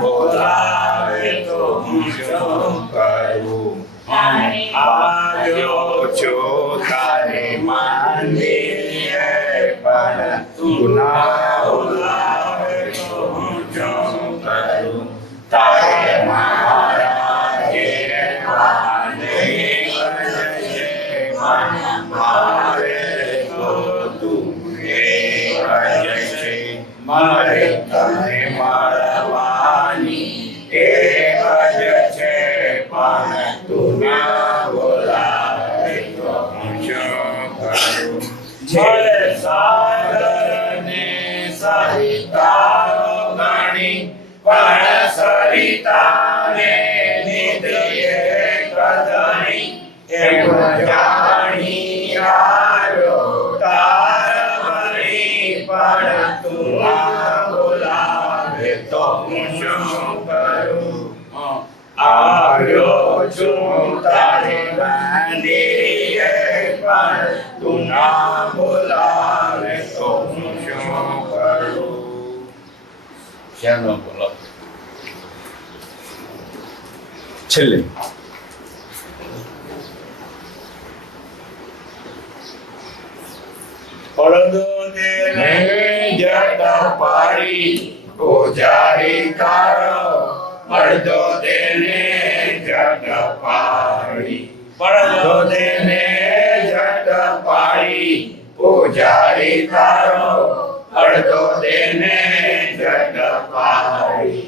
બોલાવે તો હું શું કરું? આવ્યો છું તારે મંદિરે, પણ તું ના બોલાવે તો હું શું કરું? તારે મારા ઘેર વાંદરી છે, પણ મારે તો તું એક જ છે. મારે તને મળવાની એક જ છે, પણ તું ના બોલાવે તો હું શું કરું? છે સાગરને સરિતાઓ ગણી, પણ સરિતાને નિધિએ કદણી. એમ જાણી આવ્યો તાર બની, પણ તું ના બોલાવે તો હું શું કરું? આવ્યો છું તારે મંદિરે, પણ તું ના બોલાવે તો હું શું કરું? શેનો બોલો? છેલ્લે પડદો ને જટ પાડી પૂજારી તારો, પડદો દેને જટ પાડી. પડદો દેને જટ પાડી પૂજારી તારો, પડદો દેને જટ પાડી.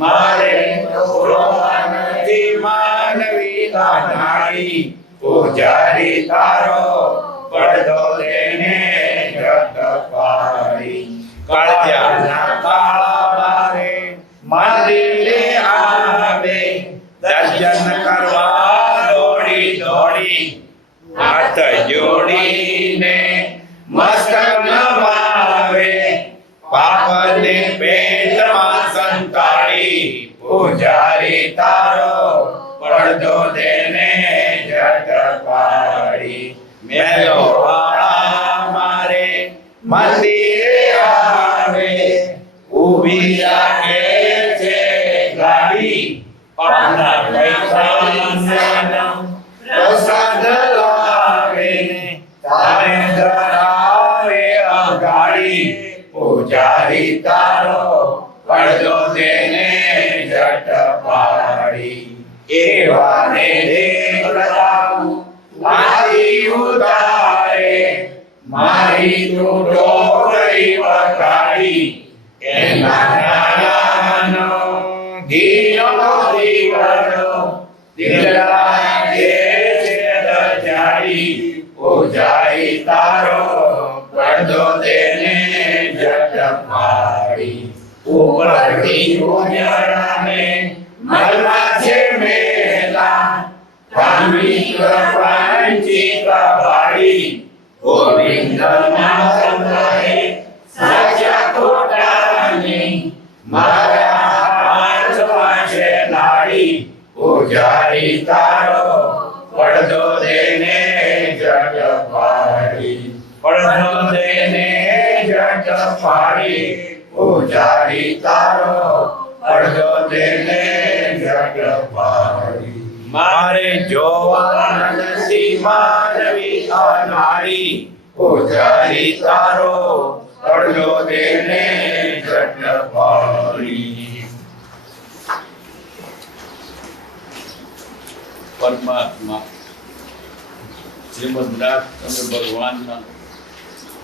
મારે નથી માનવી નાડી, પૂજારી તારો પડદો દેને જટ પાડી. કાળિયાના કાળા બારે મંદિરે આવે, દર્શન કરવા દોડી દોડી હાથ જોડીને મસ્તક નમાવે. પાપને પેટમાં સંતાડી પૂજારી તારો, પડદો દેને જટ પાડી. મેલો વાળા મારે મંદિરે આવે, ઊભી રાખે છે ગાડી, પાના પૈસા પ્રસાદ લાવે ને તારે ધરાવે અગાડી. પૂજારી તારો પડદો દેને જટ પાડી. એવાને દેવરાવું મારી ઉતારે, મારી તું ડોકરી વગાડી. એના નાનો ઘીનો દીકરો દિલડા દે છે દજાડી. પૂજારી તારો પડદો દેને જટ પાડી. ઉપરથી ઉજળાને મરવા છે મેલા, ધાર્મિક પંચી કબાડી. ગોવિંદ મારે સાચા ખોટાની મારા પાંચમાં છે નાડી. પૂજારી તારો પડદો દેને જટ પાડી. પડદો દેને જટ પાડી. પૂજારી તારો પડદો દેને જટ પાડી. મારે જોવા નથી માનવી અનાડી, પૂજારી તારો પડદો દેને જટ પાડી. પરમાત્મા શ્રીમદ રાજચંદ્ર ભગવાનના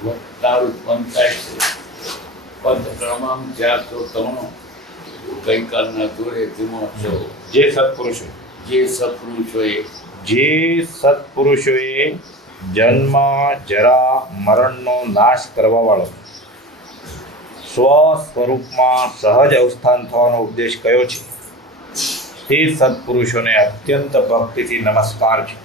વક્તા ઉત્પન્ન થાય છે. પદ ક્રમાંક 493 ગઈકાલના જોડે તેમાં છો જે સત્પુરુષો જે સત્પુરુષોએ જન્મ જરા મરણનો નાશ કરવા વાળો સ્વ સ્વરૂપમાં સહજ અવસ્થાન થવાનો ઉપદેશ કયો છે, તે સત્પુરુષોને અત્યંત ભક્તિથી નમસ્કાર છે.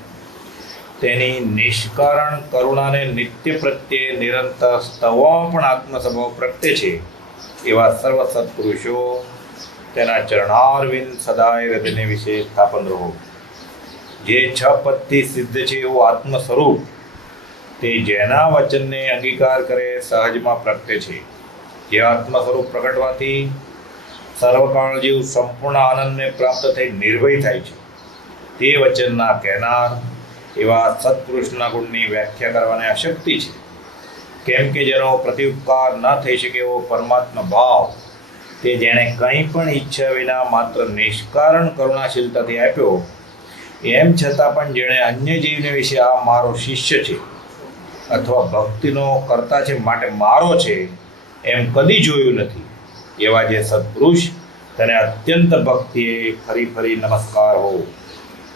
તેની નિષ્કારણ કરુણાને નિત્ય પ્રત્યે નિરંતર સ્તવમાં પણ આત્મસ્વભાવ પ્રગટે છે એવા સર્વ સત્પુરુષો તેના ચરણારવિંદ સદાય હૃદયને વિશે સ્થાપન રહો. જે 6 પદથી સિદ્ધ છે એવું આત્મ સ્વરૂપ તે જેના વચનને અંગીકાર કરે સહજમાં પ્રગટે છે. જે આત્મ સ્વરૂપ પ્રગટવાથી સર્વકાળ જીવ સંપૂર્ણ આનંદને પ્રાપ્ત થઈ નિર્ભય થાય છે તે વચનના કહેનાર એવા સત્પુરુષના ગુણની વ્યાખ્યા કરવાની અશક્તિ છે. કેમ કે જેનો પ્રત્યુપકાર ન થઈ શકે એવો પરમાત્મા ભાવ તે જેણે કંઈ પણ ઈચ્છા વિના માત્ર નિષ્કારણ કરુણાશીલતાથી આપ્યો, એમ છતાં પણ જેણે અન્ય જીવને વિશે આ મારો શિષ્ય છે અથવા ભક્તિનો કરતા છે માટે મારો છે એમ કદી જોયું નથી, એવા જે સત્પુરુષ તેને અત્યંત ભક્તિએ ફરી ફરી નમસ્કાર હો.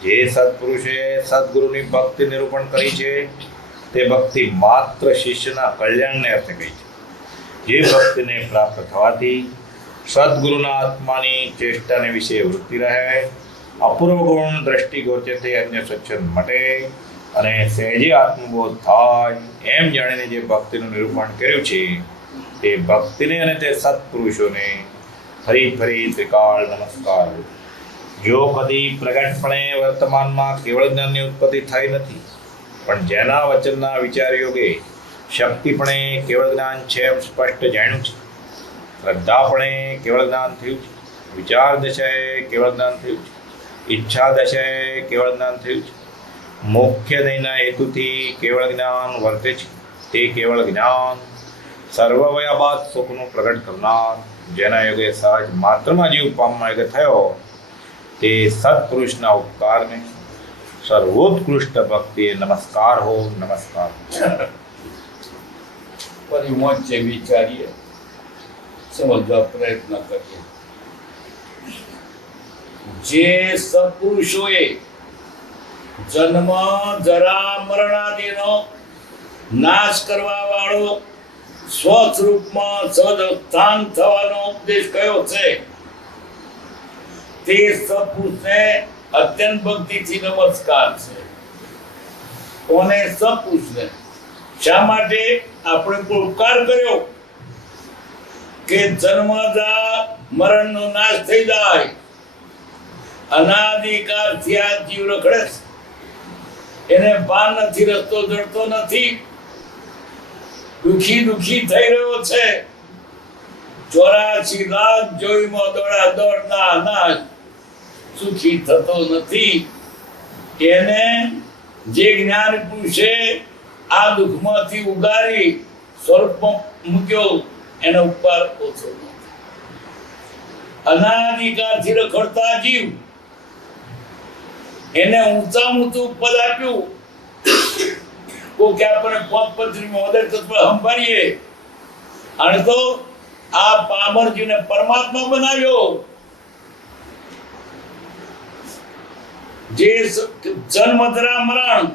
જે સત્પુરુષે સદગુરુની ભક્તિ નિરૂપણ કરી છે તે ભક્તિ માત્ર શિષ્યના કલ્યાણને અર્થે કહી છે. જે ભક્તિને પ્રાપ્ત થવાથી સદગુરુના આત્માની ચેષ્ટાને વિશે વૃત્તિ રહે, અપૂર્વ ગુણ દ્રષ્ટિ ગોચે તે અન્ય સચ્છન મટે અને સહેજે આત્મબોધ થાય, એમ જાણીને જે ભક્તિનું નિરૂપણ કર્યું છે તે ભક્તિને અને તે સત્પુરુષોને ફરી ફરી ત્રિકાળ નમસ્કાર. જો કદી પ્રગટપણે વર્તમાનમાં કેવળ જ્ઞાનની ઉત્પત્તિ થઈ નથી, પણ જેના વચનના વિચાર યોગે શક્તિપણે કેવળ જ્ઞાન છે એમ સ્પષ્ટ જાણ્યું છે, શ્રદ્ધાપણે કેવળ જ્ઞાન થયું છે, વિચાર દશાએ કેવળ જ્ઞાન થયું છે, ઈચ્છા દશાએ કેવળ જ્ઞાન થયું છે, મુખ્ય દયના હેતુથી કેવળ જ્ઞાન વર્તે છે, તે કેવળ જ્ઞાન સર્વવયા બાદ સુખનું પ્રગટ કરનાર, જેના યોગે સહજ માત્રમાં જીવ પામવા યોગ્ય થયો, તે સત્પુરુષના ઉપકારને સર્વોત્કૃષ્ટ ભક્તિએ નમસ્કાર હો, નમસ્કાર. પરિમોચે વિચારીએ, સમજવા પ્રયત્ન કરીએ. જે સત્પુરુષોએ જન્મ જરા મરણાદિનો નાશ કરવા વાળો સ્વસ્વરૂપમાં સદસ્થાન થવાનો ઉપદેશ કયો છે, તે સત્પુરુષને અત્યંત ભક્તિથી નમસ્કાર છે. કોને? સત્પુરુષને. શા માટે? આપણે કોઈ ઉપકાર કર્યો કે જન્મજા મરણનો નાશ થઈ જાય, અનાદિકાળથી આ જીવ રખડે છે, એને ભાન નથી, રસ્તો જડતો નથી, દુખી થઈ રહ્યો છે, 84 લાખ જોઈમાં દોડા દોડના અનાજ સુખી થતો નથી. એને જે જ્ઞાન પુરુષે આ દુઃખમાંથી ઉગારી સ્વરૂપમાં મૂક્યો, એનો ઉપકાર ઓછો નથી. અનાદિકાળથી રખડતા જીવ એને ઊંચામાં ઊંચું પદ આપ્યું. કે આપણે પદપત્રીમાં ઓર્ડર તત્વ સંભાળીએ, અને તો આ પામરજીને પરમાત્મા બનાવ્યો. જે જન્મધરા મરણ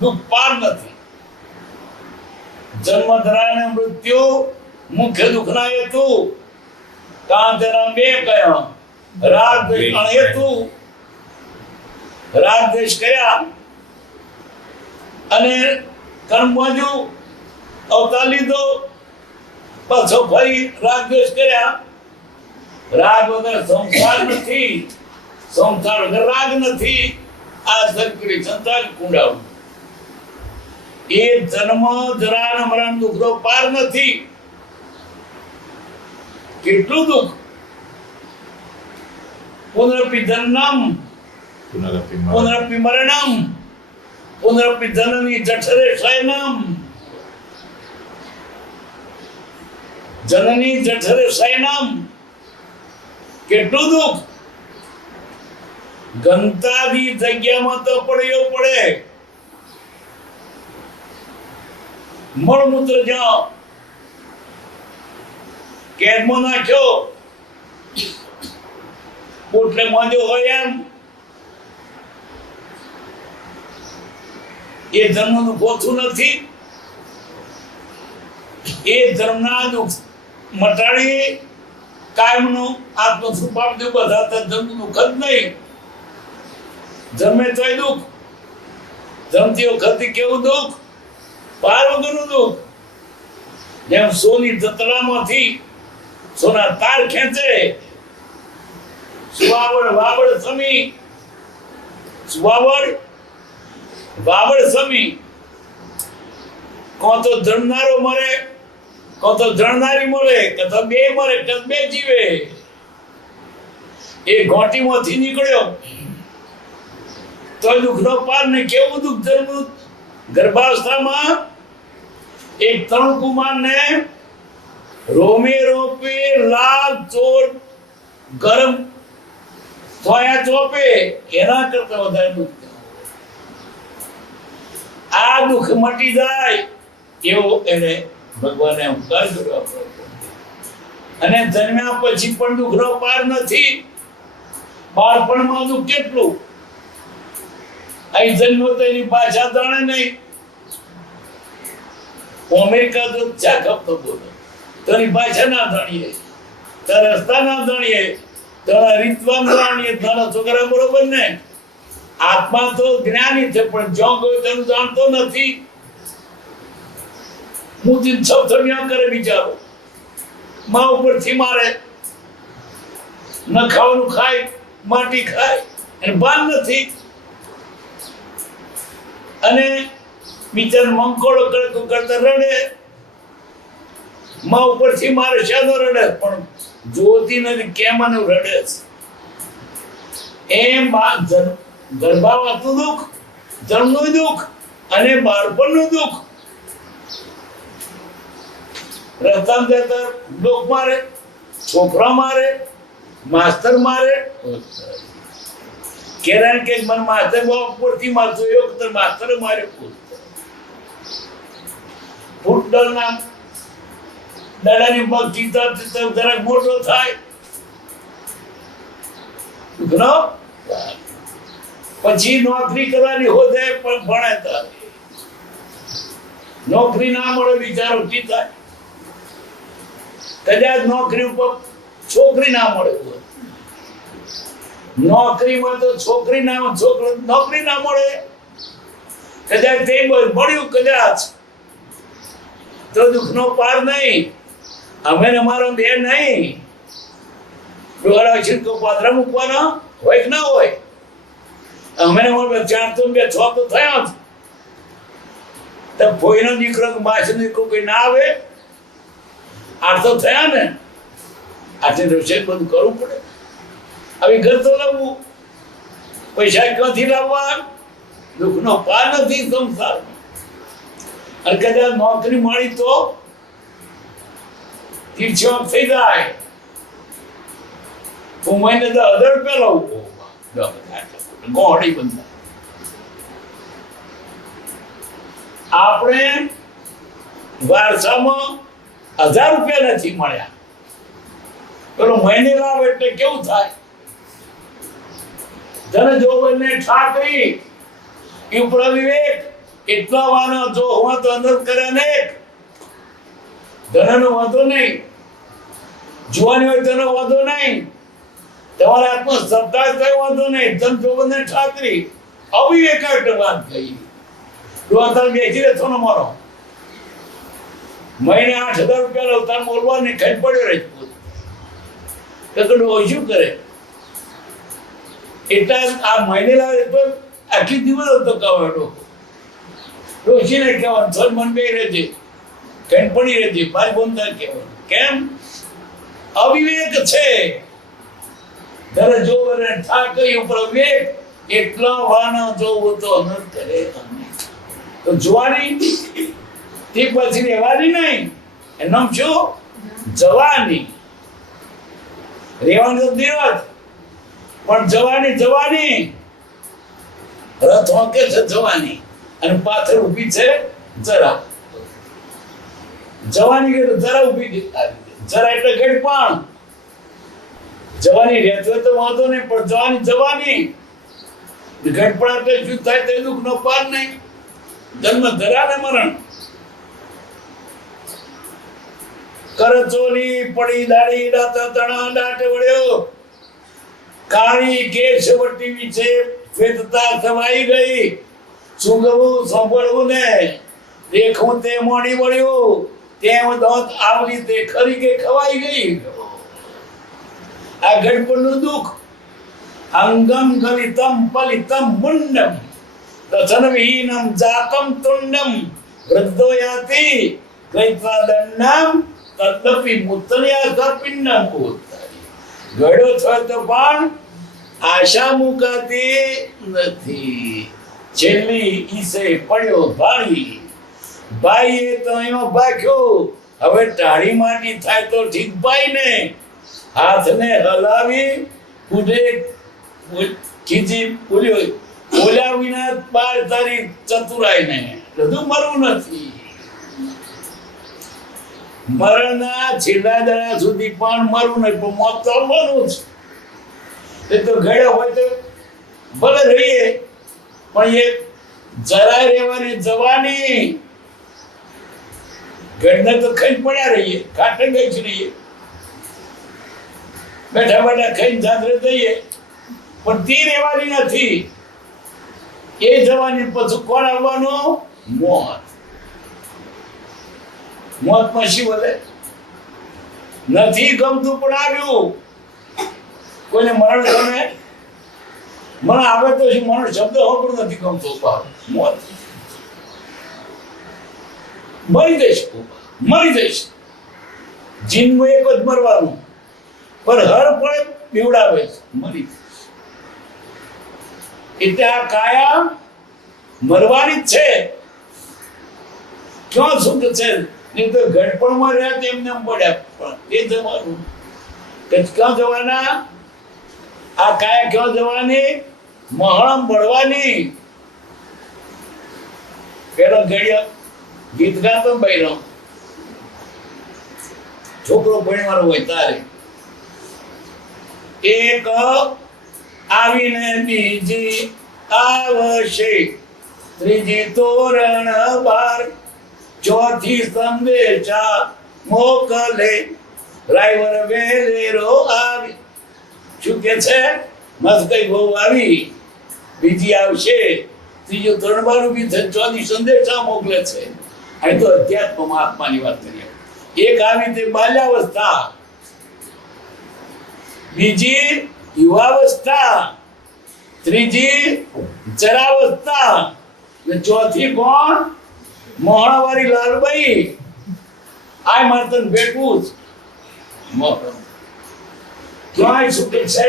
દુઃખ પાર નથી. જન્મધરા અને મૃત્યુ મુખ્ય દુઃખના હેતુ, કાં તેના બે કયા, રાગ દ્વેષ હેતુ. રાગ દ્વેષ કર્યા અને કર્મ બાજુ અવતાર લીધો, પાછો ફરી રાગ દ્વેષ કર્યા. રાગ વગર સંસાર નથી, સંસાર વગર રાગ નથી. આ સરકડી સંસાર કુંડાળું. એ જન્મ જરા ને મરણ દુઃખનો પાર નથી. કેટલું દુઃખ! પુનરપી જન્મ પુનરપી મરણમ પુનરપી જનની જઠરે શયનમ. જનની જઠરે શયનમ. કેટલું દુઃખ! ગંતાદી જગ્યામાં તો પડ્યો પડે. મળમૂત્ર જ્યાં કેદમાં નાખ્યો, પોટલે માંડ્યો હોય એમ. એ ધર્મનું દુઃખ ઓછું નથી. એ ધર્મના દુઃખ મટાડી કાયમનું આત્મ સ્વરૂપ આપી બધા ધર્મનું દુઃખ જ નહીં. જન્મે તોય દુઃખ, જમતી વખતે કેવું દુઃખ! પાર વગરનું દુઃખ. જેમ સોની જતરામાંથી સોના તાર ખેંચે, સુવાવડ વાવડ સમી, સુવાવડ વાવડ સમી. કોણ તો જણનારો મરે, કોણ તો જણનારી મરે, કે તો બે મરે, કે બે જીવે. એ ઘોંટીમાંથી નીકળ્યો તો દુઃખનો પાર નહીં. કેવું દુઃખ જન્મ્યું ગર્ભાવસ્થામાં. એક તરુણ કુમારને રોમે રોપે લાલ ચોર ગરમ થોયા ચોપે એના કરતા વધારે દુઃખ. આ દુઃખ મટી જાય એવો એને ભગવાને ઉપકાર કર્યો. અને જન્મ્યા પછી પણ દુઃખનો પાર નથી. બાળપણમાં દુઃખ કેટલું. અહીં જન્મ્યો તો એની ભાષા જાણે નહીં. અમેરિકા તો ચા કપતો બોલો તો એની ભાષા ના જાણીએ, તારા રસ્તા ના જાણીએ, તારા રીતવાન જાણીએ, તારા છોકરા બરોબર ને. આત્મા તો જ્ઞાની છે પણ જો કોઈ તેનું જાણતો નથી. હું દિન છવછમિયા કરે બિચારો, માં ઉપરથી મારે, ન ખાવાનું ખાય, માટી ખાય અને ભાન નથી. અને બિચારો મંકોડો કરે તો કરતા રડે, માં ઉપરથી મારે શાનો રડે પણ જોતી નથી કેમ અને રડે છે. એમ ગર્ભાવસ્થાનું દુઃખ, જન્મનું દુઃખ અને બાળપણનું દુઃખ. રસ્તામાં જતા લોક મારે, છોકરા મારે, માસ્તર મારે. કેરાન કે મને માસ્તર બહુ ઉપરથી મારતો એવો તો માસ્તરે માર્યો. ફૂટબોલ ના દાડાની પગ ચીતા જરાક મોટો થાય પછી નોકરી કરવાની હોદે પણ ભણે તારે નોકરી ના મળે બિચારો કી થાય. કદાચ નોકરી ઉપર છોકરી ના મળે, નોકરીમાં તો છોકરી ના નોકરી ના મળે, કદાચ તે મળ્યું કદાચ તો દુઃખનો પાર નહીં. અમે અમારો બે નહીં ડોળા છિડકો પાત્ર મૂકવાના હોય કે ના હોય. અમે ચાર તો બે છ તો થયા તો ભોયનો દીકરો માછનો દીકરો કોઈ ના આવે. 8 તો થયા ને. આટલી રસોઈ બધું કરવું પડે. હવે ઘર તો લાવવું, પૈસા ક્યાંથી લાવવા? દુઃખનો પાર નથી સંસારમાં. અને કદાચ નોકરી મળી તો તીર્થોક થઈ જાય. હું મહિને 10,000 રૂપિયા લઉં ગોળી બંધ. આપણે વારસામાં 1,000 રૂપિયા નથી મળ્યા, પેલો મહિને લાવ એટલે કેવું થાય? ધન જો બંને ઠાકરી એ ઉપર વિવેક એટલા વાનો જો હું તો અંદર કરે ને. ધનનો વાંધો નહીં, જોવાની હોય તેનો વાંધો નહીં, તમારા આત્મ શ્રદ્ધા કઈ વાંધો નહીં. ધન જો બંને ઠાકરી અવિવેક એટલે વાત કહી. રોતર બેસી રહેતો ને મારો મહિને 8,000 રૂપિયા લઉં તાર બોલવાની કઈ પડ્યો રહે તો શું કરે? એટલા આ મહિને લાવે તો આટલી દિવસ હતો કવાડો ડોસીને કહેવાનું સર મન બે રહેજે, કઈ પડી રહેજે, મારી બોનતા કહેવાનું. કેમ? અવિવેક છે. ઘરે જોવે ઠાકરી ઉપર વિવેક એટલા વાના જોવો તો અનર્થ કરે. તો જોવાની તે પછી રહેવાની નહીં. એનું નામ શું? જવાની. રહેવાનું તો દિવસ પણ જવાની જવાની રથ હોકે છે જવાની અને પાછળ ઊભી છે જરા. જવાની કે જરા ઊભી જરા એટલે ગડપાણ. જવાની રહેતો તો વાંધો નહીં પણ જવાની જવાની ગડપણ એટલે શું થાય તે દુઃખ નો પાર નહીં. જન્મ ધરા ને મરણ. કરચોલી પડી દાડી દાતા તણા દાટે વળ્યો. કાળી કેશવટી વિશે વેદતા થવાઈ ગઈ. સુગવું સાંભળવું ને દેખવું તે મોડી વળ્યું. તેમ દોત આવલી તે ખરી કે ખવાઈ ગઈ. આ ગડપણનું દુઃખ. અંગમ ગલિતમ પલિતમ મુંડમ રચન વિહીનમ જાતમ તુંડમ વૃદ્ધો યાતિ કૈત્વા દંડમ તદપી મુત્તર્યા સપિંડમ. ગળ્યો થયો તો પણ આશા મુકાતી નથી. છેલ્લી ઈસે પડ્યો ભાળી, ભાઈએ તો એનો ભાગ્યો. હવે ટાળી માટી થાય તો ઠીક ભાઈ ને. હાથને હલાવી કુદે ખીચી બોલ્યો, બોલ્યા વિના બાર તારી ચતુરાઈ ને. બધું મરવું નથી. મરણના છેલ્લા દડા સુધી પણ મરવું નહીં, પણ મોત તો મરવું છે. એ તો ગળ્યો હોય તો ભલે રહીએ, પણ એ જરાય રહેવાની જવાની. ગળને તો ખાઈ પડ્યા રહીએ, કાંઠે ગઈ જ રહીએ, બેઠા બેઠા ખાઈ જાત્રે જઈએ, પણ તે રહેવાની નથી. એ જવાની પછી કોણ આવવાનું? મોત. મોતમાં શી બોલે? નથી ગમતું પણ આવ્યું. કોઈને મરણ ગમે? મરણ આવે તો શું? મરણ શબ્દ પણ નથી ગમતો. મોત. મરી જઈશ, મરી જઈશ. જીનનું એક જ મરવાનું, પણ હર પળે પીવડાવે છે, મરી જઈશ. એટલે આ કાયા મરવાની જ છે. ક્યાં સુખ છે? નહીં તો ઘડપણમાં રહ્યા તેમને પડ્યા, પણ એ જવાનું. ક્યાં જવાના? આ કાયા ક્યાં જવાની? મહણમ પડવાની. પેલો ઘડિયા ગીત ગાતો બૈરો, છોકરો ભણવાનો હોય તારે, એક આવીને બીજી આવશે, ત્રીજી તોરણ બાર, ચોથી સંદેશા મોકલે, ડ્રાઈવર વેલેરો આવી. શું કે છે? મસ્કઈ બહુ આવી, બીજી આવશે, ત્રીજો તોરણ બાર ઉભી છે, ચોથી સંદેશા મોકલે છે. અહીં તો અધ્યાત્મ આત્માની વાત કરીએ. એક આવી તે બાલ્યાવસ્થા, બીજી યુવાવસ્થા, ત્રીજી જરાવસ્થા, ને ચોથી કોણ? મોહણાવાળી લાલબાઈ. આ માતન બેઠું જ મોહણ. ક્યાંય સુખ છે?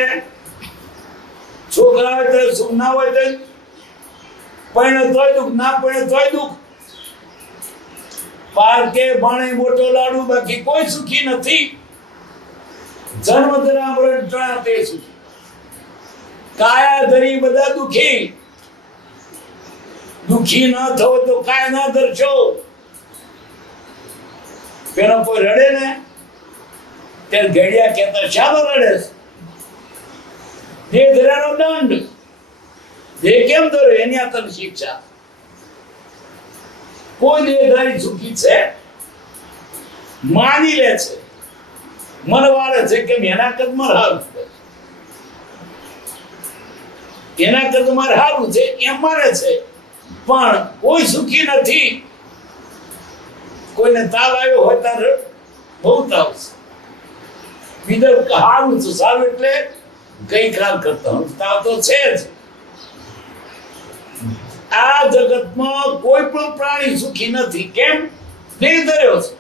છોકરા હોય તો સુખ, ના હોય તો પરણે તોય દુઃખ, ના પરણે તોય દુઃખ. પારકે ભણે મોટો લાડુ, બાકી કોઈ સુખી નથી. જન્મ ધરા મરણ ત્રણ તે સુખી. કાયા ધરી બધા દુખી. દુખી ન થવો તો કાય ના ધરશો. પેલો કોઈ રડે ને ત્યારે ઘડિયા કહેતા શાનો રડે? દેહ ધરાનો દંડ. દેહ કેમ ધરે? એની આ તને શિક્ષા. કોઈ દેહધારી સુખી છે? માની લે છે, મનવાળે છે કે એના કદ મારે હારું છે, એના કદ મારે હારું છે એમ માને છે. પણ કોઈ સુખી નથી. કોઈને તાવ આવ્યો હોય ત્યારે બહુ તાવ છે, બીજા હારું છે, સારું એટલે કઈ કામ કરતા હું તાવ તો છે જ. આ જગતમાં કોઈ પણ પ્રાણી સુખી નથી. કેમ? દેહ ધર્યો છે.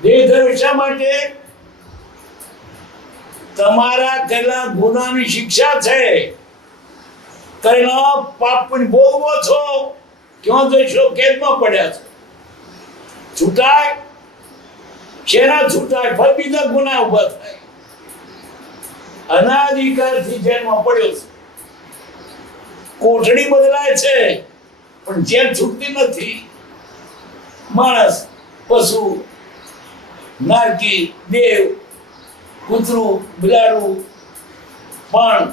દેહ ધર્યો શા માટે? તમારા કરેલા ગુનાની શિક્ષા છે. કરેલા પાપની ભોગવો છો. ક્યાં જશો? કેદમાં પડ્યા છો. છૂટાય? શેના છૂટાય? ફરી બીજા ગુના ઉભા થાય. અનાધિકારથી જેલમાં પડ્યો છે. કોઠડી બદલાય છે, પણ જેલ છૂટતી નથી. માણસ, પશુ, નારકી, દેવ, કૂતરું, બિલાડું, પણ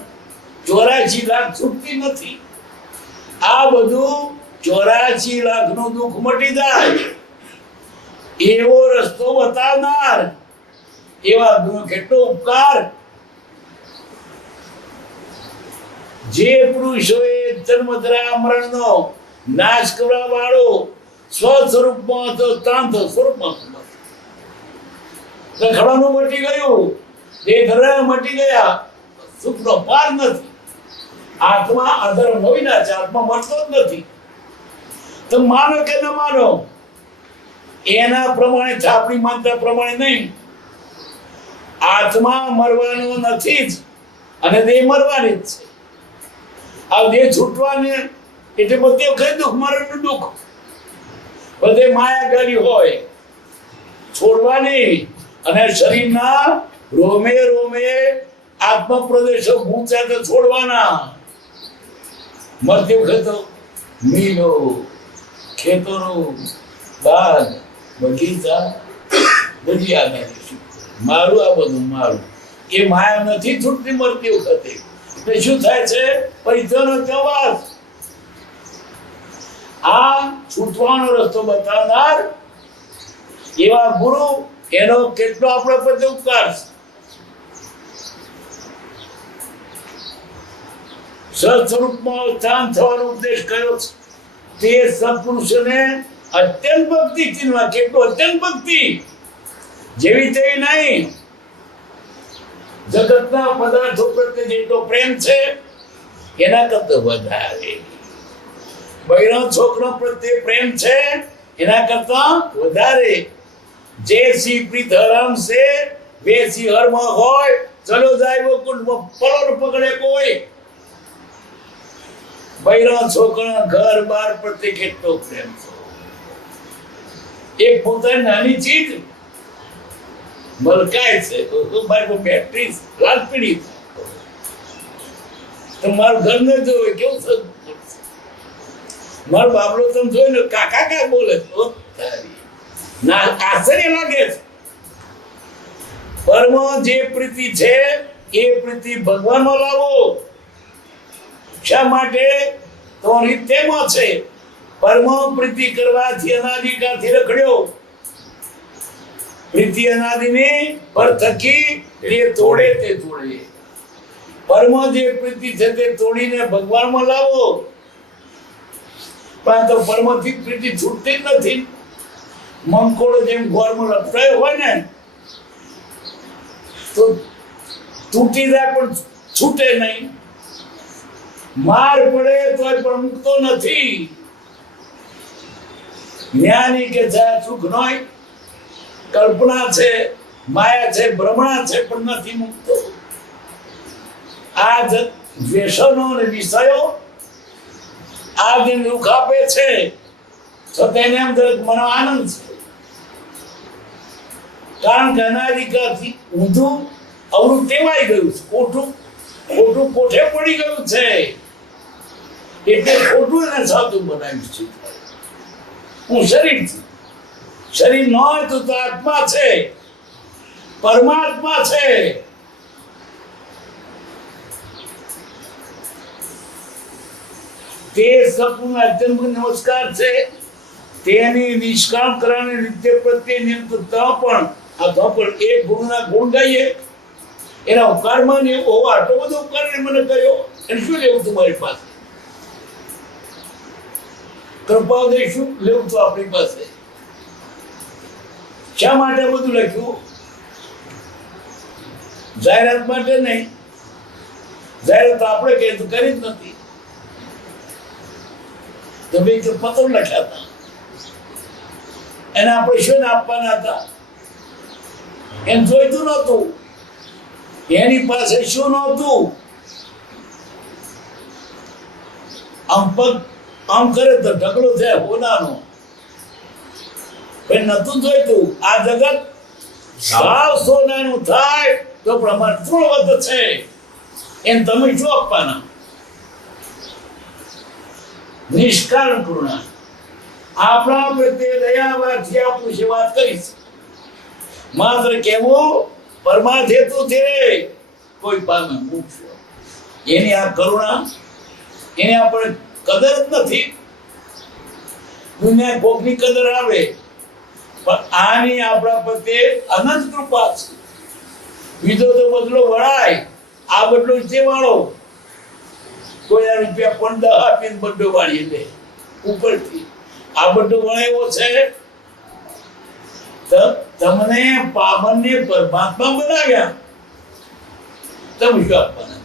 84 લાખ છૂટતી નથી. આ બધું 84 લાખનું દુઃખ મટી જાય એવો રસ્તો બતાવનાર, એવા કેટલો ઉપકાર. જે પુરુષોએ જન્મધરા મરણનો નાશ કરવા વાળો સ્વ સ્વરૂપમાં હતો, તાંત સ્વરૂપમાં રખડવાનું મટી ગયું, દેહધરા મટી ગયા, સુખનો પાર નથી. આત્મા અધર્મ વિના છે, આત્મા મરતો જ નથી. તો માનો કે ન માનો, એના પ્રમાણે, આપણી માનતા પ્રમાણે નહીં. આત્મા મરવાનો નથી જ અને દેહ મરવાની જ છે. આ દેહ છૂટવાને એટલે બધી વખત દુઃખ, મરણનું દુઃખ બધે માયા કરી હોય, છોડવાની. અને શરીરના રોમે રોમે આત્મ પ્રદેશો ગૂંચે તો છોડવાના. મરતી વખત મિલો, ખેતરો, બાગ, બગીચા બધી યાદ આવે છે. મારું આ બધું મારું. એ માયા નથી છૂટતી મરતી વખતે. એટલે શું થાય છે? પૈસાનો ત્યોહાર. આ છૂટવાનો રસ્તો બતાવનાર એવા ગુરુ, એનો કેટલો આપણો પ્રત્યે ઉપકાર છે. સત્સ્વરૂપમાં સ્થાન થવાનો ઉપદેશ કર્યો છે. તે સત્પુરુષોને અત્યંત ભક્તિ ચીનવા. કેટલો અત્યંત ભક્તિ! જેવી તેવી નહીં. જગતના પદાર્થો પ્રત્યે જેટલો પ્રેમ છે એના કરતા વધારે. બૈરો છોકરો પ્રત્યે પ્રેમ છે એના કરતા વધારે. જે સી પ્રીત હરામ છે વે સી હરમાં હોય. ચલો જાય ગોકુળમાં પલોડ પકડે કોઈ. બૈરો છોકરા ઘર બાર પ્રત્યે કેટલો પ્રેમ છે. એક પોતાની નાની ચીજ મલકાય છે તો મારી બેટરી લાલ પીડી. તમારું ઘર ન જોવે કેવું થતું. મારો બાબલો તમે જોઈ ને કાકા કા બોલે ના, આશ્ચર્ય લાગે છે. પરમ જે પ્રીતિ છે એ પ્રીતિ ભગવાનમાં લાવો. શા માટે? તો રીત તેમાં છે. પરમ પ્રીતિ કરવાથી અનાદિકાળથી રખડ્યો. પ્રીતિ અનાદિની પર થકી તે તોડે તે તોડે. પરમ જે પ્રીતિ છે તે તોડીને ભગવાનમાં લાવો. પણ તો પરમથી પ્રીતિ છૂટતી જ નથી. મંકોડો જેમ ગોરમાં લપટાયો હોય ને તો તૂટી જાય પણ છૂટે નહીં. માર પડે તોય પણ મૂકતો નથી. જ્ઞાની કે છે સુખ નોય, કલ્પના છે, માયા છે, ભ્રમણા છે, પણ નથી મૂકતો. આ વ્યસનો અને વિષયો આ જે દુઃખ આપે છે તો તેને અંદર મને આનંદ છે. કારણ કે અનાદિકાળથી ઊંધું અવરું ટેવાઈ ગયું છે. ખોટું ખોટું કોઠે પડી ગયું છે એટલે ખોટું એને સાચું બનાવ્યું છે. હું શરીર છું. શરીર ન હોય તો આત્મા છે, પરમાત્મા છે. તે સપનું અત્યંત નમસ્કાર છે. તેની નિષ્કામ કરવાની નિત્ય પ્રત્યે નિયંત્રતા પણ આ તો પણ એક ગુરુના ગુણ ગાઈએ. એના ઉપકારમાં ને ઓવા આટલો બધો ઉપકાર મને કર્યો એને શું લેવું તમારી પાસે? કૃપાદય શું લેવું તો આપણી પાસે? શા માટે બધું લખ્યું? જાહેરાત માટે નહીં. જાહેરાત આપણે કે તો કરી જ નથી. તો બે પત્રો લખ્યા હતા એને આપણે શું આપવાના હતા એમ જોઈતું નહોતું. એની પાસે શું નહોતું? આમ કરે તો ઢગલો થાય હોનાનો. નતું જોઈતું આ જગત સાવ સોનાનું થાય તો પણ અમારે તૃણવત છે એમ તમે શું આપવાના? નિષ્કારણ કરુણા. આપણા પ્રત્યે દયાવાથી આપું છે વાત કરીશ. માત્ર કેવું પરમાર્થ હેતુ છે કોઈ પામે મોક્ષ. એની આ કરુણા એને આપણે કદર જ નથી. દુનિયા કોકની કદર આવે પણ આની આપણા પ્રત્યે અનંત કૃપા છે. બીજો તો બદલો વળાય, આ બદલો છે વાળો. કોઈ રૂપિયા પણ 10 આપીને બદલો વાળી લે ઉપરથી. આ બધો વળાયો છે તો તમને પાવનને પરમાત્મા બનાવ્યા. તમે શું આપવાના?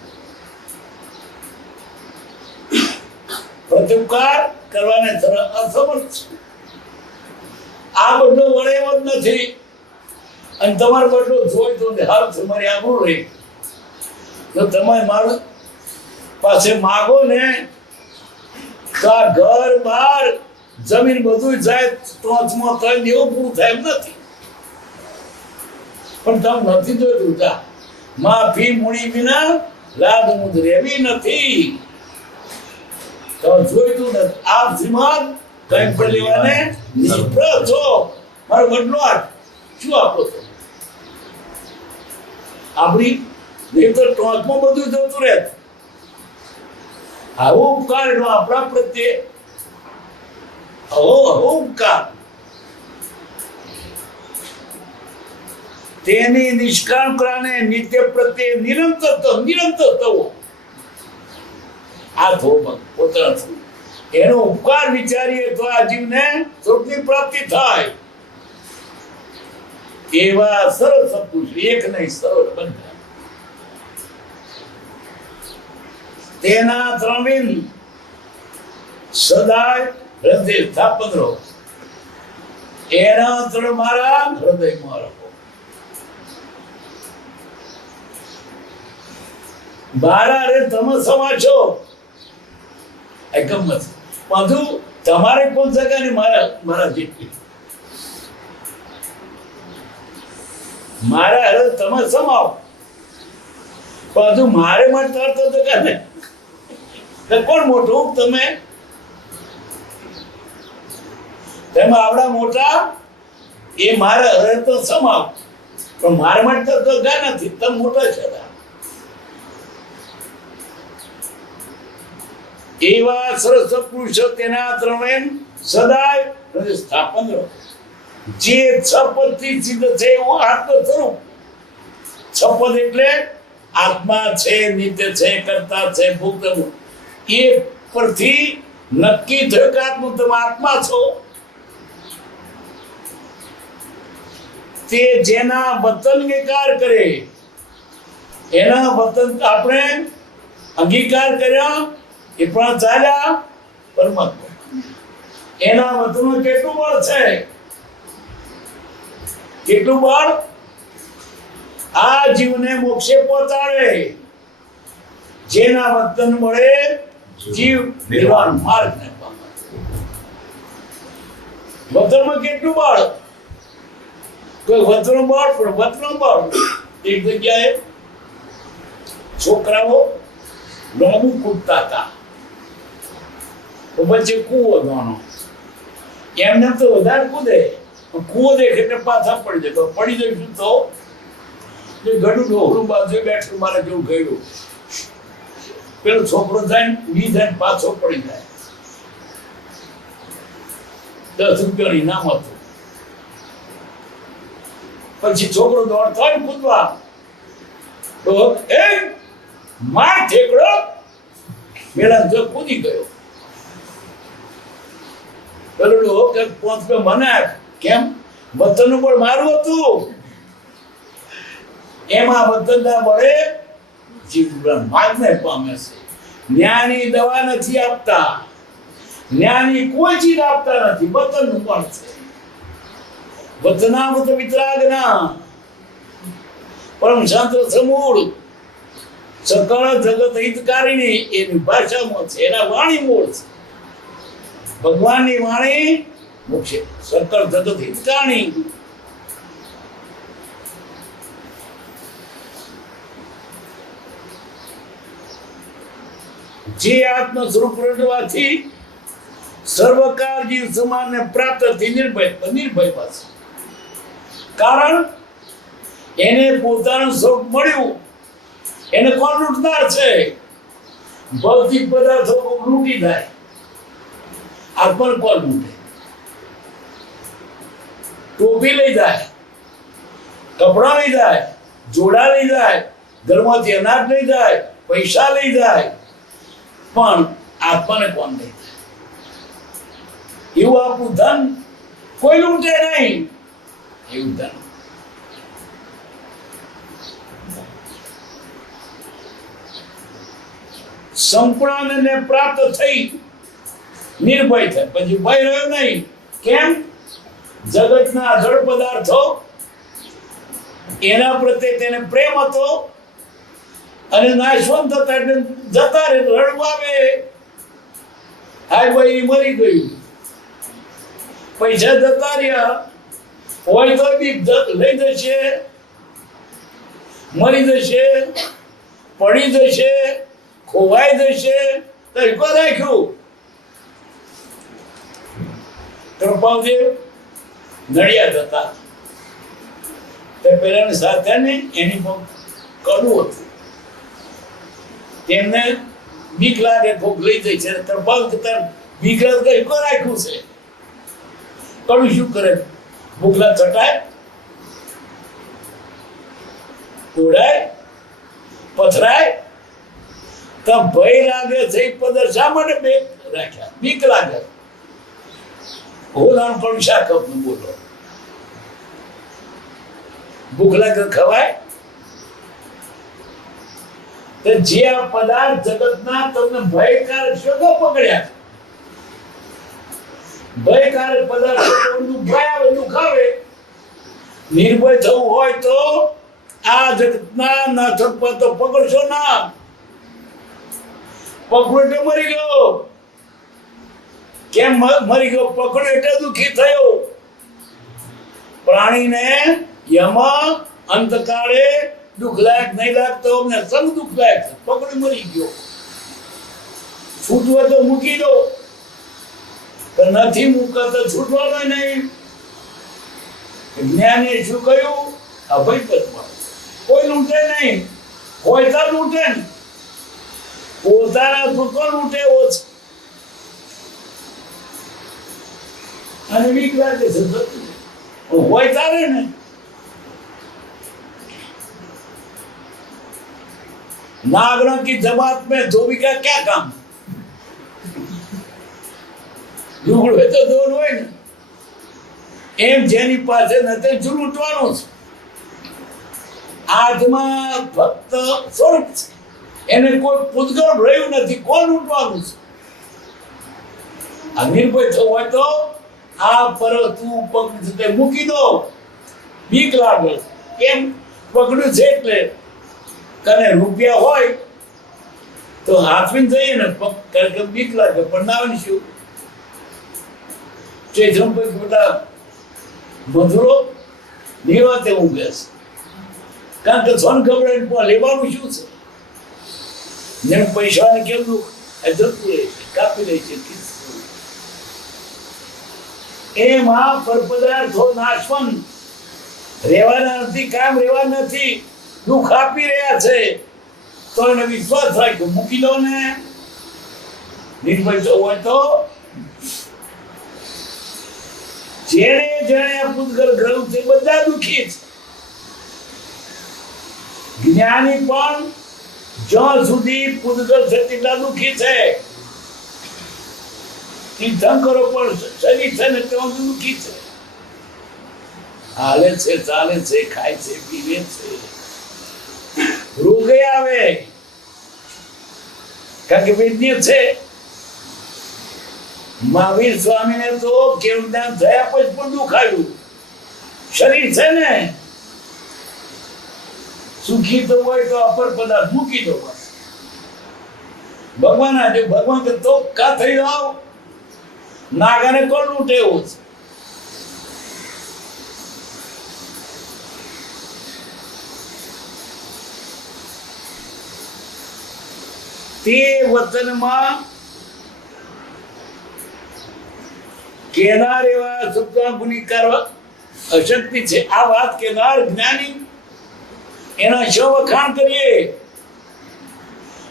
પ્રત્યુપકાર કરવાને અસમર્થ છે. આ બધો વળેવો જ નથી અને તમારો બદલો જોઈ તો હાલ તમારી આબરૂ રહી. તો તમે મારું પાસે માગો ને તો આ ઘર બાર જમીન બધું જાય ટોચમાં થાય એવું પૂરું થાય એમ નથી. પણ તમે નથી જોયું તા માફી મૂડી વિના લાદ મુદ્ર એવી નથી. તો જોઈતું નથી. આપ શ્રીમાન કઈ પણ લેવાને નિષ્ફળ છો. મારો બદલો આ શું આપો છો આપણી નહીં તો ટોચમાં બધું જતું રહે. આવો ઉપકાર એનો આપણા પ્રત્યે આવો ઉપકાર તેની નિષ્કામ કરાને નિત્ય પ્રત્યે નિરંતર થવો આ થોડું પોતાનું એનો ઉપકાર વિચારીએ તો આ જીવને સુખની પ્રાપ્તિ થાય. એવા સરળ સત્પુરુષ એક નહીં સરળ બધા તેના ત્રણવિન સદાય હૃદય સ્થાપન રહો. એના ત્રણ મારા હૃદયમાં રહો. મારા રે તમે સમાજો એ ગમત બધું તમારે કોણ જગાની મારા જેટલી મારા હૃદય તમે સમાવો બધું મારે માટે કરતો જગા ને કોણ મોટું તમે આવડા મોટા એ મારા હૃદય તો સમાવ પણ મારા માટે તો જગા નથી. તમે મોટા છે એવા સરસ પુરુષો તેના ત્રણેય સદાય હૃદય સ્થાપન રહો. જે છપદ થી સિદ્ધ છે એવું આત્મ સ્વરૂપ. છપદ એટલે આત્મા છે, નિત્ય છે, કરતા છે, ભોક્તા એ પરથી નક્કી થયું કે તમે આત્મા છો. તે જેના વતન અંગીકાર કરે એના વતન આપણે અંગીકાર કર્યા એ પણ ચાલ્યા પરમાત્મા. એના વતનમાં કેટલું બળ છે, કેટલું બળ આ જીવને મોક્ષે પહોંચાડે. જેના વતન મળે જીવ નિર્વાણ માર્ગને પામે. વતનમાં કેટલું બળ, કોઈ વતનું બળ પણ વતનું બળ. એક જગ્યાએ છોકરાઓ લોબુ કૂદતા હતા તો પછી કૂવો ગણો એમને તો વધારે કૂદે કૂવો દેખે એટલે પાછા પડી જાય. પડી જઈશું તો ગડું ડોહરું બાજુ બેઠું મારે જેવું ગયું પેલો છોકરો જાય બી જાય પાછો પડી જાય. 10 રૂપિયાનું ઇનામ હતું. પછી છોકરો દોડતો હોય કૂદવા તો એ માર ઠેકડો મેળા જો કૂદી ગયો. પેલો ડોહો કે 5 રૂપિયા મને કેમ વતનનું બળ મારું હતું. એમાં વતનના બળે જીવ માર્ગને પામે છે. જ્ઞાની દવા નથી આપતા, જ્ઞાની કોઈ ચીજ આપતા નથી. વતનનું બળ છે. વતનામૃત વિતરાગના પરમ શાંત સમૂળ સકળ જગત હિતકારીણી એની ભાષામાં છે. એના વાણી મૂળ છે. ભગવાનની વાણી મુખ્ય સકળ જગત હિતકારી. જે આત્મ સ્વરૂપ રડવાથી સર્વકાર જીવ સમાનને પ્રાપ્ત થી નિર્ભય પાસે. કારણ એને પોતાનું સ્વરૂપ મળ્યું. એને કોણ લૂંટનાર છે? ભૌતિક પદાર્થો લૂંટી જાય. આત્મા કોણ લૂંટે? ટોપી લઈ જાય, કપડા લઈ જાય, જોડા લઈ જાય, ઘરમાંથી અનાજ લઈ જાય, પૈસા લઈ જાય, પણ આત્માને કોણ લઈ જાય? એવું આપણું ધન કોઈ લૂંટે નહીં. એવું ધન સંપૂર્ણને પ્રાપ્ત થઈ નિર્ભય થાય. પછી ભય રહ્યો નહીં. કેમ? જગતના જળ પદાર્થો એના પ્રત્યે તેને પ્રેમ હતો અને નાશવંત થતા એટલે જતા રહે રડવા આવે હાય ભાઈ મરી ગયું પૈસા જતા રહ્યા હોય તો બી લઈ જશે મરી જશે પડી જશે ખોવાઈ જશે તરીકો રાખ્યું કૃપાલદેવ નડિયાદ હતા તે પેલાની સાથે ને એની પણ કડવું હતું તેમને બીક લાગે કોક લઈ જાય છે કૃપાલ કહેતા બીક લાગે કઈ રાખ્યું છે કડું શું કરે ભૂખલા ચટાય ઉડાય પથરાય તો ભય લાગે છે પદર શા માટે બે રાખ્યા બીક લાગે હોલાણ પણ શાકપ નું બોલો ભૂખ લાગે ખવાય તો જે આ પદાર્થ જગતના તમને ભયકારક શોધો પકડ્યા ભયકારક પદાર્થ દુખાય આવે દુખાવે નિર્ભય થવું હોય તો આ જગતના નાથક પર તો પકડશો ના પકડો એટલે મરી ગયો કેમ મરી ગયો પકડો એટલે દુઃખી થયો પ્રાણીને યમ અંતકાળે દુઃખ લાયક નહીં લાગતો અમને સંગ દુઃખ લાયક પકડી મરી ગયો છૂટવા તો મૂકી દો પણ નથી મૂકતા તો છૂટવાનો નહીં જ્ઞાને શું કહ્યું અભય પદમાં કોઈ લૂંટે નહીં હોય તો લૂંટે ને પોતાના તો કોણ લૂંટે એવો છે અને બીક લાગે છે હોય તારે ને नागरों की जमात में धोबी का क्या काम લુગડો તો દોર હોય ને એમ જેની પાસે નથી લૂંટવાનું છે આત્મા ફક્ત સ્વરૂપ છે એને કોઈ પૂતગળ રહ્યું નથી કોણ લૂંટવાનું છે આ નિર્ભય થવું હોય તો આ પરતું પગ મૂકી દો બીક લાગે કેમ પકડ્યું છે એટલે કને રૂપિયા હોય તો હાથવીને જઈએ ને પગ બીક લાગે પણ ના શું ચેતનભાઈ બધા મધુરો નિવાતે ઊંઘે છે કારણ કે સોન ખબર લેવાનું શું છે ને પૈસાને કેવું જતું રહે છે કાપી રહે છે એમાં પરપદાર્થો નાશવંત રહેવાના નથી કામ રહેવા નથી દુઃખ આપી રહ્યા છે તો એને વિશ્વાસ થાય કે મૂકી દો ને નિર્ભય થવું હોય તો જેને જેને પૂતગલ ગ્રહ છે બધા દુઃખી છે જ્ઞાની પણ જ્યાં સુધી પૂતગલ છે તેટલા દુઃખી છે તીર્થંકરો પણ શરીર છે ને તેમાં દુઃખી છે હાલે છે ચાલે છે ખાય છે પીવે છે રોગે આવે કારણ કે વૈદ્ય છે મહાવીર સ્વામીને તો કેવું જ્ઞાન થયા પછી પણ દુઃખ આવ્યું શરીર છે ને સુખી તો હોય તો અપર પદાર્થ મૂકી દો બસ ભગવાન આજે ભગવાન કે તો કા થઈ જાવ નાગાને કોણ લૂંટે એવો છે તે વચનમાં કેનાર એવા શબ્દ ગુણીકાર અશક્તિ છે આ વાત કેનાર જ્ઞાની એના શો વખાણ કરીએ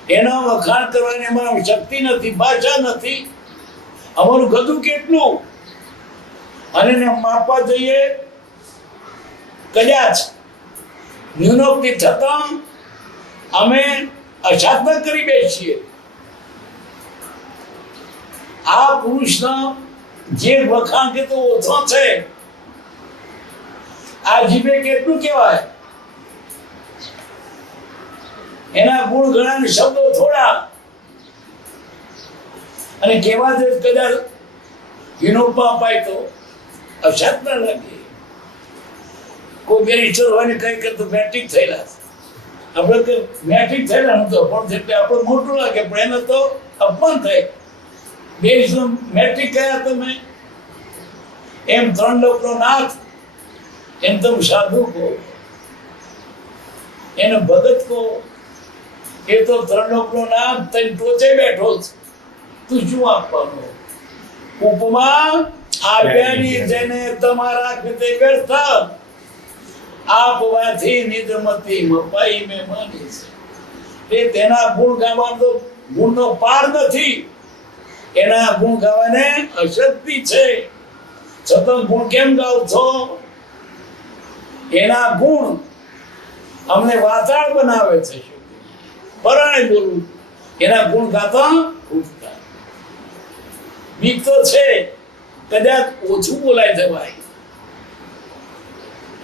એના વખાણ કરવાની અમારી શક્તિ નથી ભાષા નથી અમારું ગધું કેટલું અને એને માપવા જઈએ કદાચ ન્યૂનોક્તિ થતા અમે અસાધના કરી બેસીએ આ પુરુષના જે વખાણ કે તો ઓછો છે આ જીભે કેટલું કહેવાય એના ગુણ ઘણા ને શબ્દો થોડા અને કેવા જ કદાચ વિનોદમાં અપાય તો અસાધના લાગે કોઈ બેરિસ્ટર હોય ને કઈ કે તો મેટ્રિક થયેલા છે. આપણે કે મેટ્રિક થયેલા હું તો પણ એટલે આપણે મોટું લાગે પણ એને તો અપમાન થાય. બેરિસ્ટર મેટ્રિક કયા તમે એમ 3 લોકનો નાથ એમ તમે સાધુ કહો એને ભગત કહો એ તો 3 લોકનો નાથ તઈ ટોચે બેઠો છે. તું શું આપવાનો ઉપમા આપ્યાની જેને તમારા કૃતે વ્યર્થ આપવાથી નિદ્રમતી મપાઈ મેં માની છે. એ તેના ગુણ ગાવાનો તો ગુણનો પાર નથી. એના ગુણ ગાવાને અશક્તિ છે. છતાં ગુણ કેમ ગાવ છો? એના ગુણ અમને વાચાળ બનાવે છે. પરાણે બોલવું એના ગુણ ગાતા ઉઠતા બીક તો છે કદાચ ઓછું બોલાય જવાય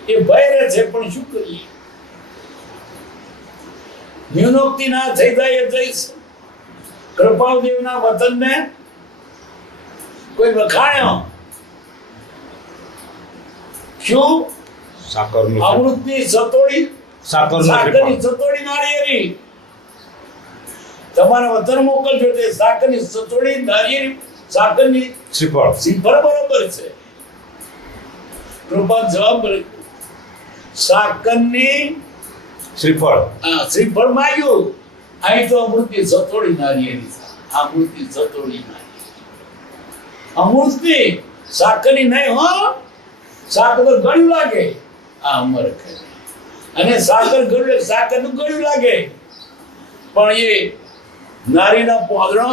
એ ભય રહે છે પણ શું કરીએ? ન્યૂનોક્તિ ના થઈ જાય એ જઈશ. કૃપાળદેવના વતનને કોઈ વખાણ્યો શું? સાકરનું અમૃતની સતોડી સાકરની સતોડી નાળિયેરી તમારા વતન મોકલજો તે સાકરની સતોડી નાળિયેરી સાકરની શ્રીફળ શ્રીફળ બરોબર છે. કૃપા જવાબ સાકરની શ્રીફળ શ્રીફળ માંગ્યું. અહીં તો અમૃતની સતોડી નાળિયેરી અમૃતની સતોડી નાળિયેરી અમૃતની સાકરની નહીં હો. સાકર તો ગળ્યું લાગે આ અમર કરે અને સાકર ગળ્યું સાકરનું ગળ્યું લાગે પણ એ નારીના પોદળો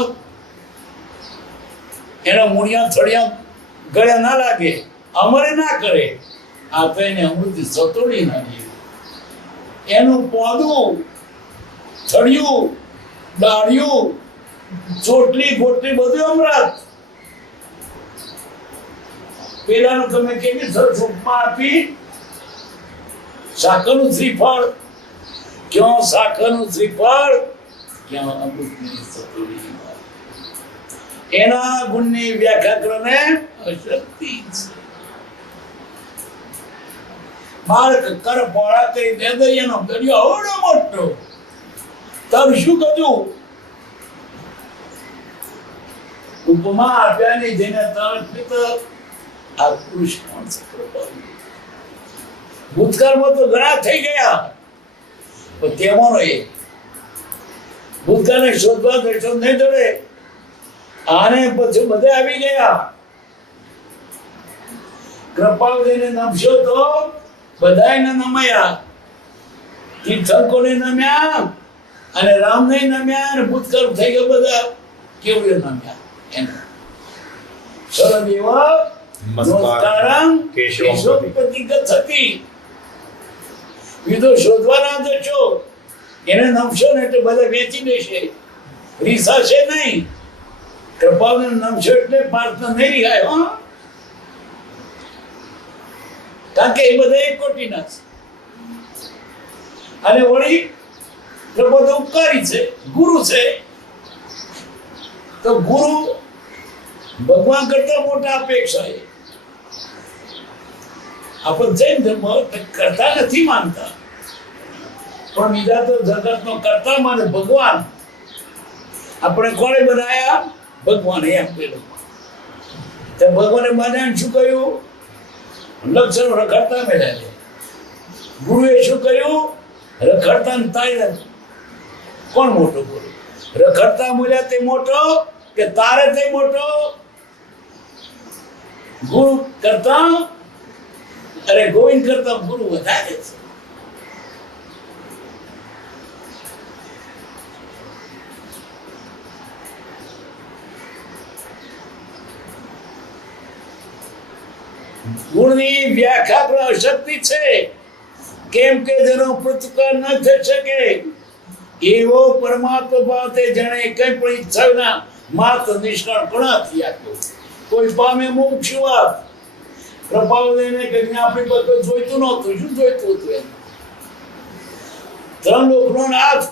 એના મૂળિયા થળિયા ગળ્યા ના લાગે અમરે ના કરે. આ તો એને અમૃતની સતોડી નાખી એનું પોદું થળિયું ડાળિયું ચોટલી ગોટલી બધું અમૃત. પેલાનું તમે કેવી સરસ ઉપમા આપી સાકરનું શ્રીફળ ક્યાં સાકરનું શ્રીફળ ક્યાં અમૃતની સતોડી. એના ગુણની વ્યાખ્યા કરને અશક્તિ છે. બાળક કર પોળા કરી દે દરિયાનો દરિયો આવડો મોટો તબ શું કર્યું? ઉપમા આપ્યાની જેને તરફ આ પુરુષ કોણ છે? ભૂતકાળમાં તો ઘણા થઈ ગયા પણ તેમાંનો એ ભૂતકાળને શોધવા દર્શો નહીં દોડે. આને પછી બધા આવી ગયા. કૃપાળદેવને નમશો તો બધાયને નમ્યા. તીર્થંકરોને નમ્યા અને રામને નમ્યા અને ભૂતકાળ થઈ ગયા બધા કેવડે નમ્યા. એને સર્વદેવ નમસ્કારં કેશવપતિ ગચ્છતિ. વિદો શોધવાના જશો એને નમશો ને એટલે બધા વેચી દેશે. રીસાશે નહીં. કૃપાને નમશો એટલે પ્રાર્થના નહીં રીહાય હો. કારણ કે એ બધા એક કોટીના છે અને વળી કૃપા તો ઉપકારી છે ગુરુ છે. તો ગુરુ ભગવાન કરતા મોટા અપેક્ષા એ આપણે જૈન ધર્મ કરતા નથી માનતા પણ બીજા તો જગતનો કરતા માને ભગવાન. આપણે કોણે બનાયા? ભગવાન એમ પેલું તો ભગવાને બનાવીને શું કહ્યું? લક્ષણ રખડતા મેળવ્યા. ગુરુએ શું કહ્યું? રખડતા તારે કોણ મોટો ગુરુ? રખડતા મળ્યા તે મોટો કે તારે તે મોટો? ગુરુ કરતા અરે ગોવિંદ કરતા ગુરુ વધારે છે. ગુણની વ્યાખ્યા પર અશક્તિ છે. કેમ કે જેનો પ્રતિકાર ન થઈ શકે એવો પરમાત્મા પાસે જાણે કઈ પણ ઈચ્છાના માત્ર નિષ્કાળ કોણાથી આપ્યો. કોઈ પામે મોક્ષ વાત કૃપાળદેવને કંઈ આપણી બધું જોઈતું નહોતું. શું જોઈતું હતું એને? 3 લોકનો નાથ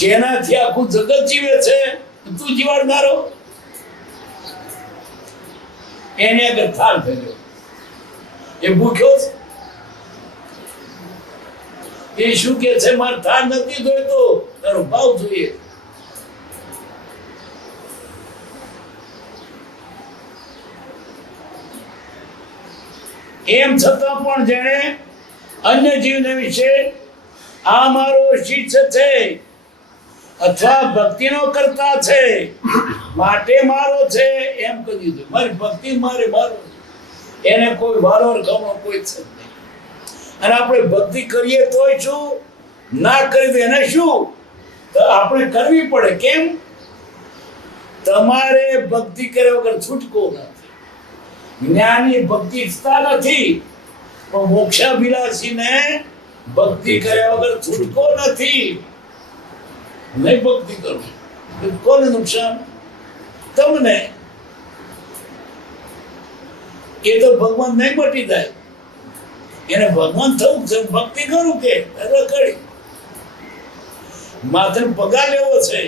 જેનાથી આખું જગત જીવે છે તું જીવાડનારો એને આગળ થાળ થયો. એ ભૂખ્યો એ શું કે છે, મારે થાળ નથી જોઈતો, તારો ભાવ જોઈએ. એમ છતાં પણ જેણે અન્ય જીવને વિશે આ મારો શિષ્ય છે અથવા ભક્તિનો કરતા છે માટે મારો છે એમ કહી દીધું. મારી ભક્તિ મારો, એને કોઈ વાલો રકમનો કોઈ છે નહીં. અને આપણે ભક્તિ કરીએ તોય શું, ના કરીએ તો એને શું, તો આપણે કરવી પડે. કેમ? તમારે ભક્તિ કર્યા વગર છૂટકો નથી. જ્ઞાની ભક્તિ ઈચ્છતા નથી, પણ મોક્ષાભિલાષીને ભક્તિ કર્યા વગર છૂટકો નથી. નહીં ભક્તિ કરવી, કોને નુકસાન? તમને. એ તો ભગવાન નહીં મટી જાય, એને ભગવાન થવું છે. ભક્તિ કરું કે રખડી માત્ર પગાર લેવો છે,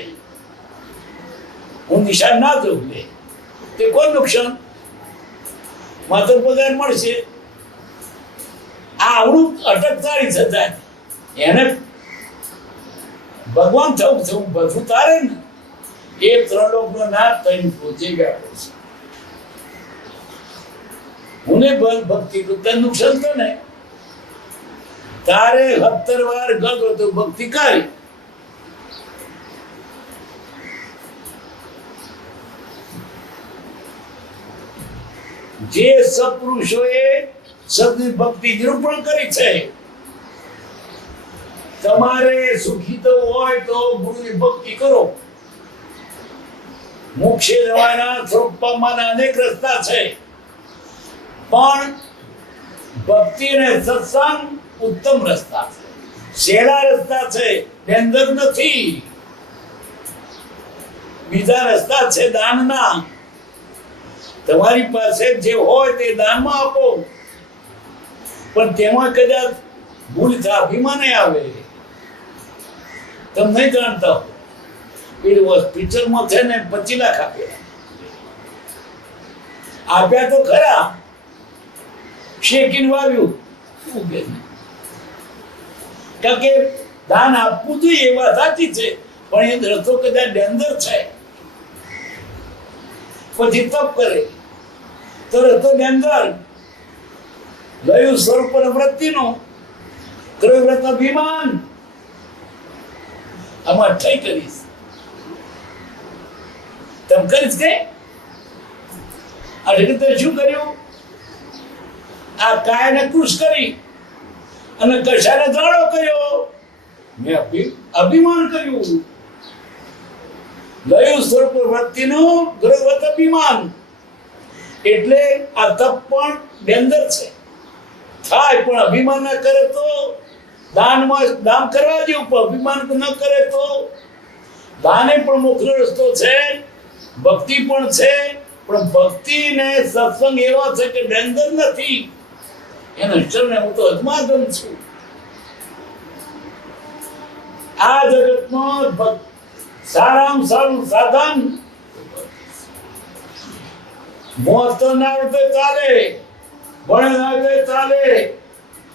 હું નિશાન ના દઉં લે, તે કોઈ નુકસાન? માત્ર પગાર મળશે. આવડું અટકતાળી થતા એને ભગવાન થવું છે. હું બધું તારે ને એ ત્રણ લોકનો નાથ થઈને પહોંચી ગયા છે. હું ને ભક્તિ કરતા નુકસાન તો ને તારે 17 વાર ગયો તો ભક્તિ કરી. જે સત્પુરુષોએ સદની ભક્તિ નિરૂપણ કરી છે, તમારે સુખી થવું હોય તો ગુરુની ભક્તિ કરો. મોક્ષે જવાના સ્વરૂપ પામવાના અનેક રસ્તા છે, પણ ભક્તિ અને સત્સંગ ઉત્તમ રસ્તા છે, સહેલા રસ્તા છે, ડેન્જર નથી. બીજા રસ્તા છે દાનના. તમારી પાસે જે હોય તે દાનમાં આપો, પણ તેમાં કદાચ ભૂલ થાય, અભિમાન આવે. તમે નહીં જાણતા હો, પેલી હોસ્પિટલમાં છે ને 25 લાખ આપ્યા તો ખરા, શેકીને વાવ્યું. શું કે કારણ કે દાન આપવું જોઈએ, એ વાત સાચી છે, પણ એ રસ્તો કદાચ ડેન્જર છે. પછી તપ કરે તો રસ્તો ડેન્જર. લયું સ્વરૂપ વૃત્તિનો વ્રત અભિમાન આમાં થઈ કરીશ. તમે કરીશ કે આ રીતે શું કર્યું? આ કાયને કૃષ કરી અને કશાને દાડો કર્યો. મેં અભિમાન કર્યું. લયું સ્વરૂપ વૃત્તિનું ગ્રહવત અભિમાન. એટલે આ તપ પણ ડેન્જર છે. થાય પણ અભિમાન ના કરે તો દાનમાં દાન કરવા જેવું, પણ અભિમાન ન કરે તો દાને પણ મોક્ષનો રસ્તો છે, ભક્તિ પણ છે. પણ ભક્તિ ને સત્સંગ એવા છે કે ડેન્જર નથી. એના ઈશ્વરને હું તો અજમાદન છું. આ જગતમાં સારામાં સારું સાધન મોત તો ના હોય તો ચાલે, ભણે ના હોય તો ચાલે,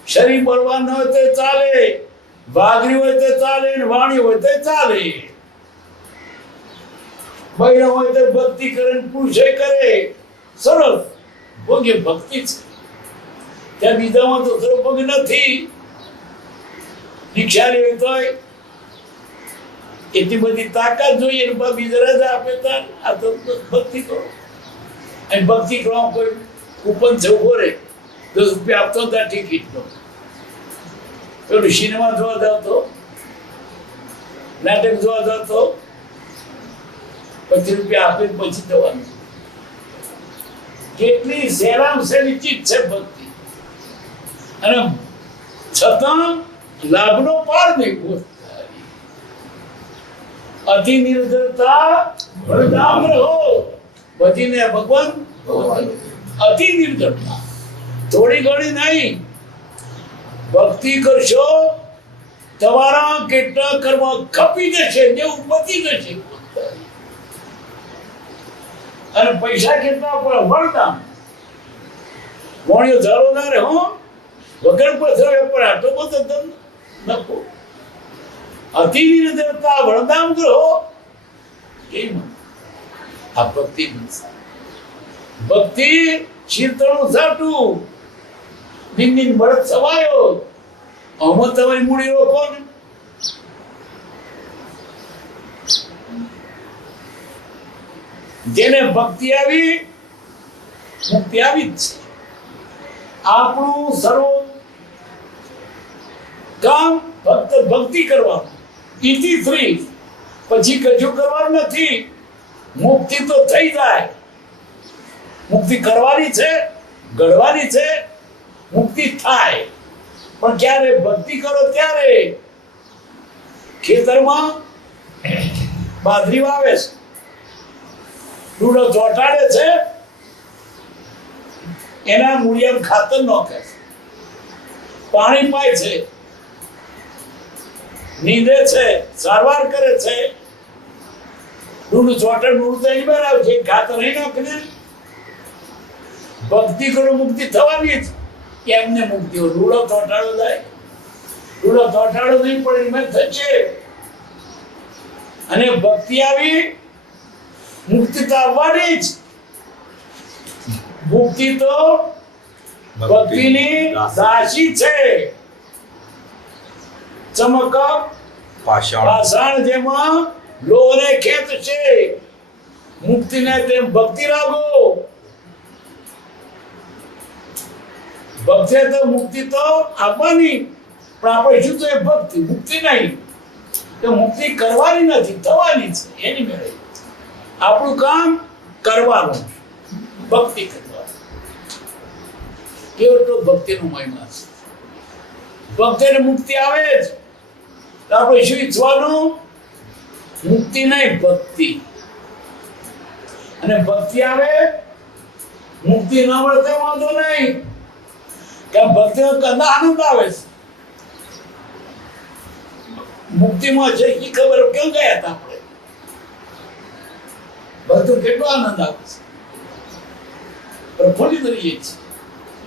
શરીર બળવાન ના હોય તો ચાલે, ભાગરી હોય તો ચાલે, વાણી હોય તો ચાલે, બૈરા હોય તો ભક્તિ કરે, પુરુષે કરે. સરસ ભોગ્ય ભક્તિ છે. ત્યાં બીજામાં તો સરસ ભોગ નથી. દીક્ષા લેવી તોય એટલી બધી તાકાત જોઈએ, બીજા રજા આપે તાર આ તો ભક્તિ કરો. અને ભક્તિ કરવામાં કોઈ કૂપન છે ઉભો રહે, 10 રૂપિયા આપતો હતા ટિકિટનો. પેલું સિનેમા જોવા જાવ તો, નાટક જોવા જાવ તો 25 રૂપિયા આપે પછી જવાનું. કેટલી સહેલામ સહેલી ચીજ છે ભક્તિ, અને છતાં લાભનો પાર નહીં. અતિ નિર્જરતા વરદાન રહો. બધીને ભગવાન અતિ નિર્જરતા, થોડી ઘણી નહીં. ભક્તિ કરશો, તમારા કેટલા કર્મ ખપી જશે, જેવું પતી જશે. અને પૈસા કેટલા પણ વરદાન. મોણિયો ધારો ના રહે હો, વગર પૈસા વેપાર આટલો બધો ધંધો. નફો. અતિ નિરંતરતા વળદામ ગ્રહો કેમ આ ભક્તિ ભક્તિ ચિંતનું સાટું દિન બળદ સવાયો અમો તમારી મૂડી રોકો ને. જેને ભક્તિ આવી મુક્તિ આવી જ છે. આપણું સર્વ કામ ફક્ત ભક્તિ કરવાનું, ઇતિ ફ્રી, પછી કશું કરવાનું નથી. મુક્તિ તો થઈ જાય. મુક્તિ કરવાની છે, ઘડવાની છે, મુક્તિ થાય. પણ ક્યારે? ભક્તિ કરો ત્યારે. ખેતરમાં બાજરી વાવે છે, ડૂડો ચોંટાડે છે, એના મૂળિયામાં ખાતર નાખે છે, પાણી પાય છે, નીંદે છે, સારવાર કરે છે. ડૂડું ચોંટાડ ડૂડું તો અહીં બનાવે છે, ખાતર અહીં નાખે ને. ભક્તિ કરો મુક્તિ થવાની જ. એમને મુક્તિ હોય. ડૂડો ચોંટાડો જાય, ડૂડો ચોંટાડો નહીં પણ એમાં થશે. અને ભક્તિ આવી મુક્તિ તો આવવાની જ. મુક્તિ તો ભક્તિની દાસી છે. ચમક પાષાણ જેમાં લોહને ખેત છે, મુક્તિને તેમ ભક્તિ લાગો. ભક્તિ તો મુક્તિ તો આપવાની, પણ આપણે શું તો એ ભક્તિ મુક્તિ નહીં. તો મુક્તિ કરવાની નથી, થવાની છે. એની મેળે આપણું કામ કરવાનું, ભક્તિ કરવાનું. કેવો ભક્તિનો મહિમા છે. ભક્તિને મુક્તિ આવે જ તો આપણે શું ઈચ્છવાનું? મુક્તિ નહીં, ભક્તિ. અને ભક્તિ આવે, મુક્તિ ન મળે વાંધો નહીં, કે ભક્તિનો કદા આનંદ આવે છે. મુક્તિમાં છે એ ખબર કેમ ગયા હતા આપણે? ભક્તિ કેટલો આનંદ આવે છે, પ્રફુલ્લિત રહીએ છીએ,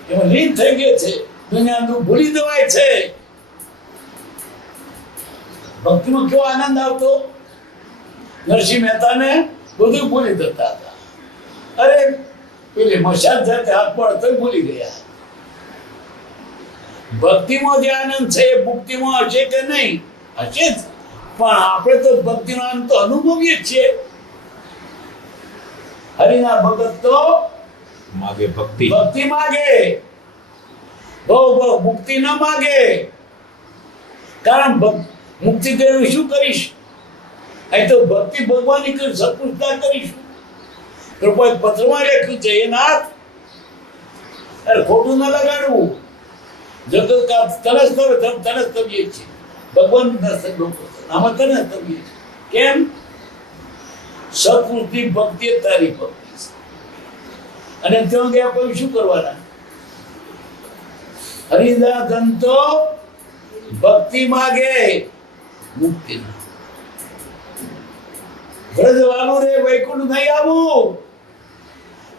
એમાં લીન થઈ ગયો છે, દુનિયાનું ભૂલી દેવાય છે. ભક્તિમાં કેવો આનંદ આવતો! નરસિંહ મહેતાને બધું ભૂલી જતા હતા. અરે પેલી મશાલ સાથે હાથ પડતો ભૂલી ગયા. ભક્તિમાં જે આનંદ છે એ મુક્તિમાં હશે કે નહીં? હશે જ. પણ આપણે તો ભક્તિનો આનંદ તો અનુભવીએ જ છીએ. હરિના ભગત તો માગે ભક્તિ, ભક્તિ માગે, બહુ મુક્તિ ન માગે. કારણ મુક્તિ કરીને શું કરીશ? અહીં તો ભક્તિ ભગવાનની કરી, સત્પુરુષતા કરીશું. કૃપાએ પત્રમાં લખ્યું છે, એ નાથ અરે ખોટું ન લગાડવું. જગત કા તરસ તરે તરસ તરીએ છીએ, ભગવાન દર્શન લોકો આમાં તરસ તરીએ છીએ. કેમ? સત્પુરુષની ભક્તિ એ તારી ભક્તિ છે. અને ત્યાં ગયા પછી શું કરવાના? હરિદાસન તો ભક્તિ માગે, મુક્તિ ના. વ્રજવાનું રે વૈકુંઠ નહીં આવું,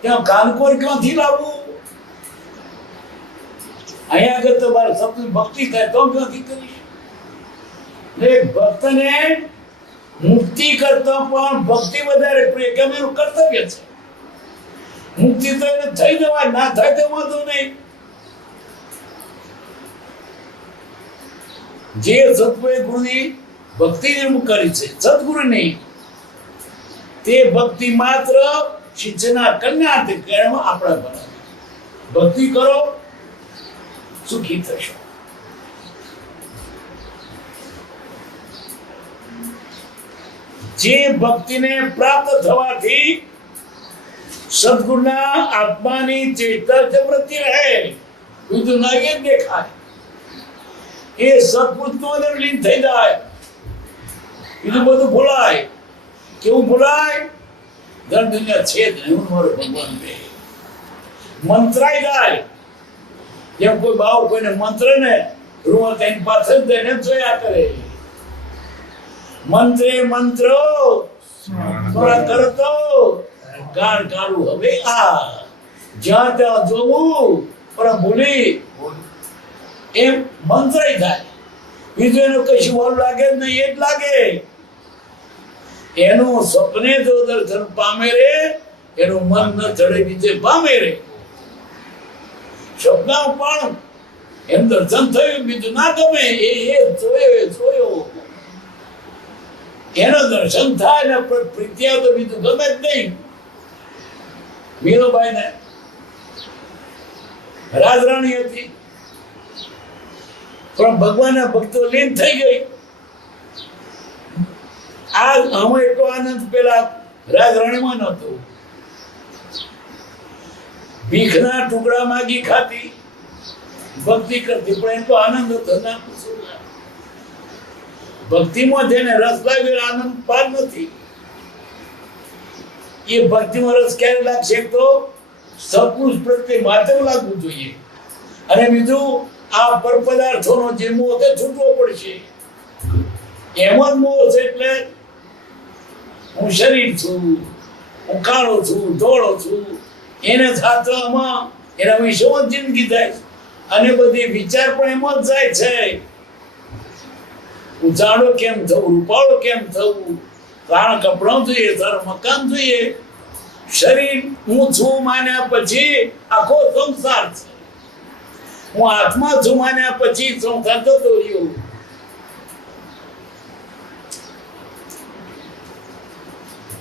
ત્યાં કાનકોર ક્યાંથી લાવવું? અહીંયા આગળ તો મારે સપની ભક્તિ થાય તો ક્યાંથી કરીશ? એક ભક્તને મુક્તિ કરતા પણ ભક્તિ વધારે પ્રિય, કેમ? એનું કર્તવ્ય છે. મુક્તિ તો એને થઈ જવાય, ના થાય તો વાંધો નહીં. જે સત્વએ ગુરુની ભક્તિ કરી છે, સદગુરુની, તે ભક્તિ માત્ર શિષ્યના કલ્યાણ કેળમાં આપણા બનાવે. ભક્તિ કરો, સુખી થશો. જે ભક્તિને પ્રાપ્ત થવાથી સદગુરુના આત્માની ચેતના જાગૃતિ રહે, બીજું ના એ દેખાય. એ સત્પુરુષનો અંદર લીન થઈ જાય, બીજું બધું ભૂલાય. કેવું ભૂલાય? ધન દુનિયા છે જ નહીં, મારો ભગવાન બે મંત્રાઈ જાય. જેમ કોઈ બાવ કોઈને મંત્ર ને રૂમ તેની પાછળ જઈને જોયા કરે. મંત્રે મંત્રો સ્મરણ કરતો ગાળ કાઢું હવે આ જ્યાં ત્યાં જોવું પણ ભૂલી એમ મંત્રાઈ જાય. બીજું એનું કશું વાર લાગે જ નહીં, એ જ લાગે. એનું સપને જો દર્શન પામે રે, એનું મન ન ચડે બીજે પામે રે. સપના પણ એમ દર્શન થયું, બીજું ના ગમે, એ જોયો એનો દર્શન થાય ને પ્રીતિ આવે તો બીજું ગમે જ નહીં. મીરાબાઈ ને રાજરાણી હતી, પણ ભગવાનના ભક્તો લીન થઈ ગઈ. આ અમે એટલો આનંદ પેલા રાજરાણીમાં નહોતો. ભીખના ટુકડા માગી ખાતી, ભક્તિ કરતી, પણ એટલો આનંદ હતો ના પૂછો. ભક્તિમાં જેને રસ લાગે આનંદ પાર નથી. એ ભક્તિમાં રસ ક્યારે લાગશે? તો સત્પુરુષ પ્રત્યે માત્ર લાગવું જોઈએ, અને બીજું આ પર પદાર્થોનો જે મોહ તે છૂટવો પડશે. એમ જ મોહ છે એટલે હું શરીર છું, હું કાળો છું, ધોળો છું, એને સાચવામાં એના વિષયમાં જિંદગી જાય, અને બધી વિચાર પણ એમ જ જાય છે. ઉજાડો કેમ થવું, રૂપાળો કેમ થવું, કારણ કપડાં જોઈએ, સારું મકાન જોઈએ. શરીર હું છું માન્યા પછી આખો સંસાર છે. હું આત્મા છું માન્યા પછી સંસાર જતો રહ્યો.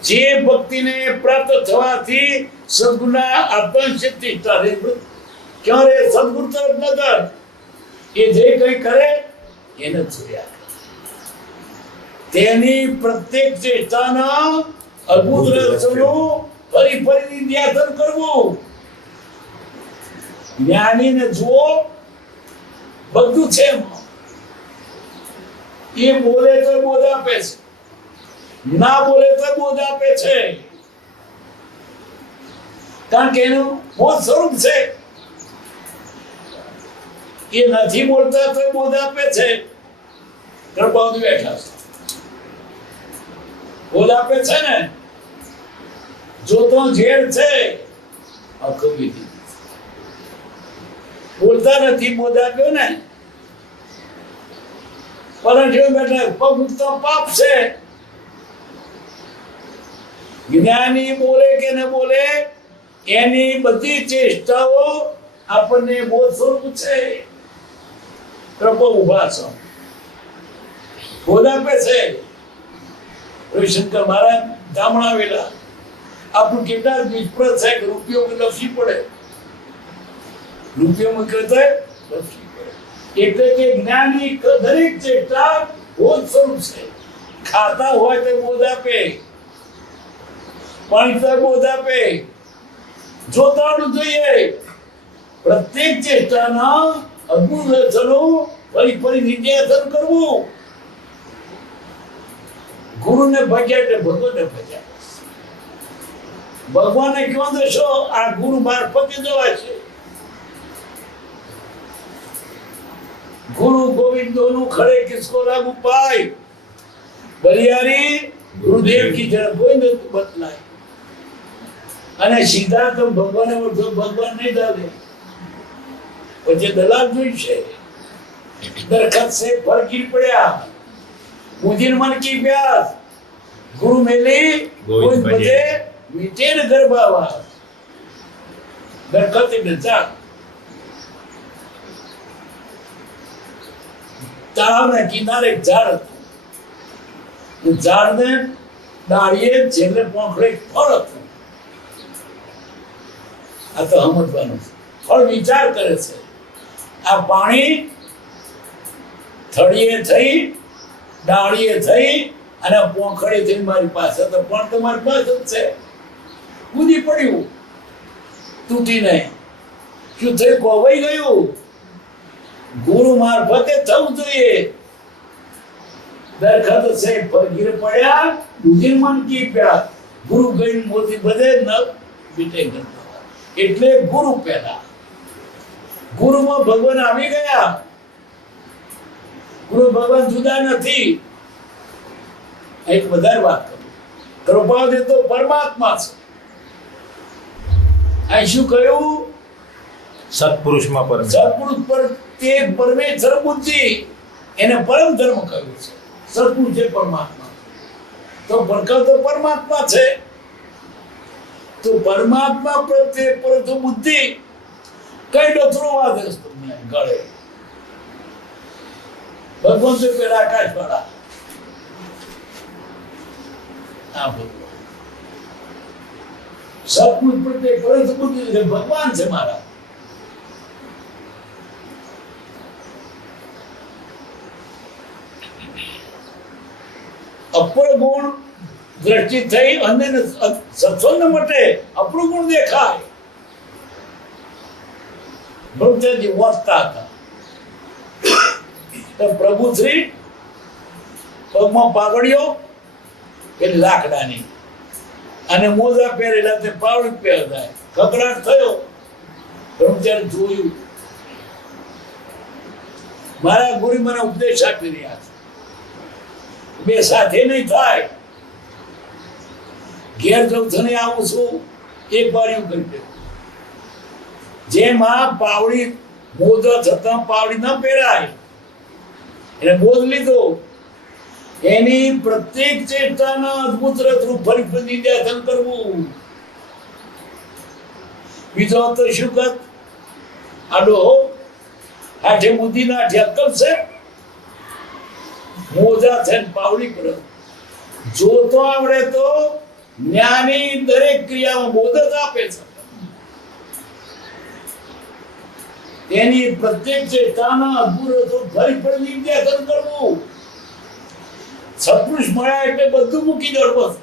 જે ભક્તિને પ્રાપ્ત થવાથી સદગુણના આત્મશક્તિ તારે ક્યારે સદગુણ તરફ નજર, એ જે કંઈ કરે એને જોયા. તેની પ્રત્યેક ચેષ્ટાના અદ્ભુત રહસ્યનું ફરી ફરી ધ્યાન કરવું. જ્ઞાનીને જુઓ, બધું છે એમાં. એ બોલે તો બોધ આપે છે, ના બોલે તો બોધ આપે છે, કારણ કે એનું બોધ સ્વરૂપ છે. એ નથી બોલતા તો બોધ આપે છે. ગર્ભાવતી બેઠા છે, બોધ આપે છે ને. જોતો ઝેર છે, અકવિધિ બોલતા નથી, બોધ આપ્યો ને. પરંતુ બેઠા પગ તો પાપ છે. જ્ઞાની બોલે કે ન બોલે, એની બધી ચેષ્ટાઓ આપણને બોધ સ્વરૂપ છે. પ્રભુ ઉભા છો, બોધ આપે છે. રવિશંકર મહારાજ ગામડા વેલા આપણું કેટલા વિસ્પૃત છે કે રૂપિયો લખી પડે, રૂપિયો મૂકતા લખી પડે. એટલે કે જ્ઞાની દરેક ચેષ્ટા બોધ સ્વરૂપ છે. ખાતા હોય તો બોધ આપે, પાણી તો બોધ આપે, જોતાડું જોઈએ. પ્રત્યેક ચેષ્ટાના અદ્ભુત લક્ષણો ફરી ફરી નિર્દેશન કરવું. ગુરુને ભજ્યા એટલે ભગવાનને ભજ્યા. ભગવાનને ક્યાં દેશો? આ ગુરુ મારફતે જવાય છે. ગુરુ ગોવિંદોનું ખડે કિસકો લાગુ પાય, બલિયારી ગુરુદેવ કી જય, ગોવિંદ બતલાય. અને સીધા તો ભગવાને ઓળખો, ભગવાન નહીં દાદે, પછી દલાલ જોઈશે. દરખત સે ફર ગીર પડ્યા, મુજીર મન કી પ્યાસ, ગુરુ મેલી ગોવિંદ ભજે, મીઠે ન ગર્ભાવાસ. દરખત એટલે ઝાડ. તળાવના કિનારે એક ઝાડ હતું. ઝાડને ડાળીએ છેલ્લે પોંખડે ફળ હતું. આ તો સમજવાનું છે. ફળ વિચાર કરે છે. આ પાણી થળીએ થઈ, ડાળીએ થઈ, અને પોંખડે થઈ મારી પાસે, તો પણ તમારી પાસે જ છે. કૂદી પડ્યું તૂટીને. શું થયું? કોવાઈ ગયું. ગુરુ મારફતે થવું જોઈએ. દરખત છે ગીર પડ્યા, મુજીર મન કી પ્યાસ, ગુરુ ગઈ મોતી બધે ન બીટે કરતા. એટલે ગુરુ પહેલા. ગુરુમાં ભગવાન આવી ગયા. ગુરુ ભગવાન જુદા નથી. એક વધારે વાત કરું, કૃપાદે તો પરમાત્મા છે. આ શું કહ્યું? સત્પુરુષમાં પરમેશ્વર. સત્પુરુષ પર તે પરમેશ્વર બુદ્ધિ. એને પરમ ધર્મ કહ્યું છે. સત્પુરુષ છે પરમાત્મા. તો ભડકલ તો પરમાત્મા છે. તો પરમાત્મા પ્રત્યે પરંતુ બુદ્ધિ કઈ ડોથરો વાદે તમને ગળે. ભગવાન તો પેલા આકાશ વાળા આ ભગવાન સત્પુરુષ પ્રત્યે પરંતુ બુદ્ધિ ભગવાન છે મારા. અપર ગુણ દ્રષ્ટિ થઈ અને સત્સંગ માટે આપણું ગુણ દેખાય. બ્રહ્મચારી વાંચતા હતા તો પ્રભુ શ્રી પગમાં પાઘડીઓ પેલી લાકડાની અને મોજા પહેરેલા તે પાવડી પહેરતા. ખકડાટ થયો. બ્રહ્મચારી જોયું મારા ગુરુ મને ઉપદેશ આપી રહ્યા છે. બે સાથે નહીં થાય. ઘેર જઉં છું ને આવું છું એક વાર એવું કરી દે. જેમ આ પાવડી મોજા છતાં પાવડી ન પહેરાય એને બોધ લીધો. એની પ્રત્યેક ચેષ્ટાના અદભુત રથનું ફરી ફરી નિર્યાતન કરવું. બીજો તો શું કર આડો આઠે બુદ્ધિ ના આઠે અક્કલ છે. મોજા છે ને પાવડી પર જોતો આવડે તો જ્ઞાની દરેક ક્રિયામાં બોધ જ આપે છે. તેની પ્રત્યેક ચેષ્ટાના અદભુત ફરી ફરી નિર્યાતન કરવું. સત્પુરુષ મળ્યા એટલે બધું મૂકી દો બસ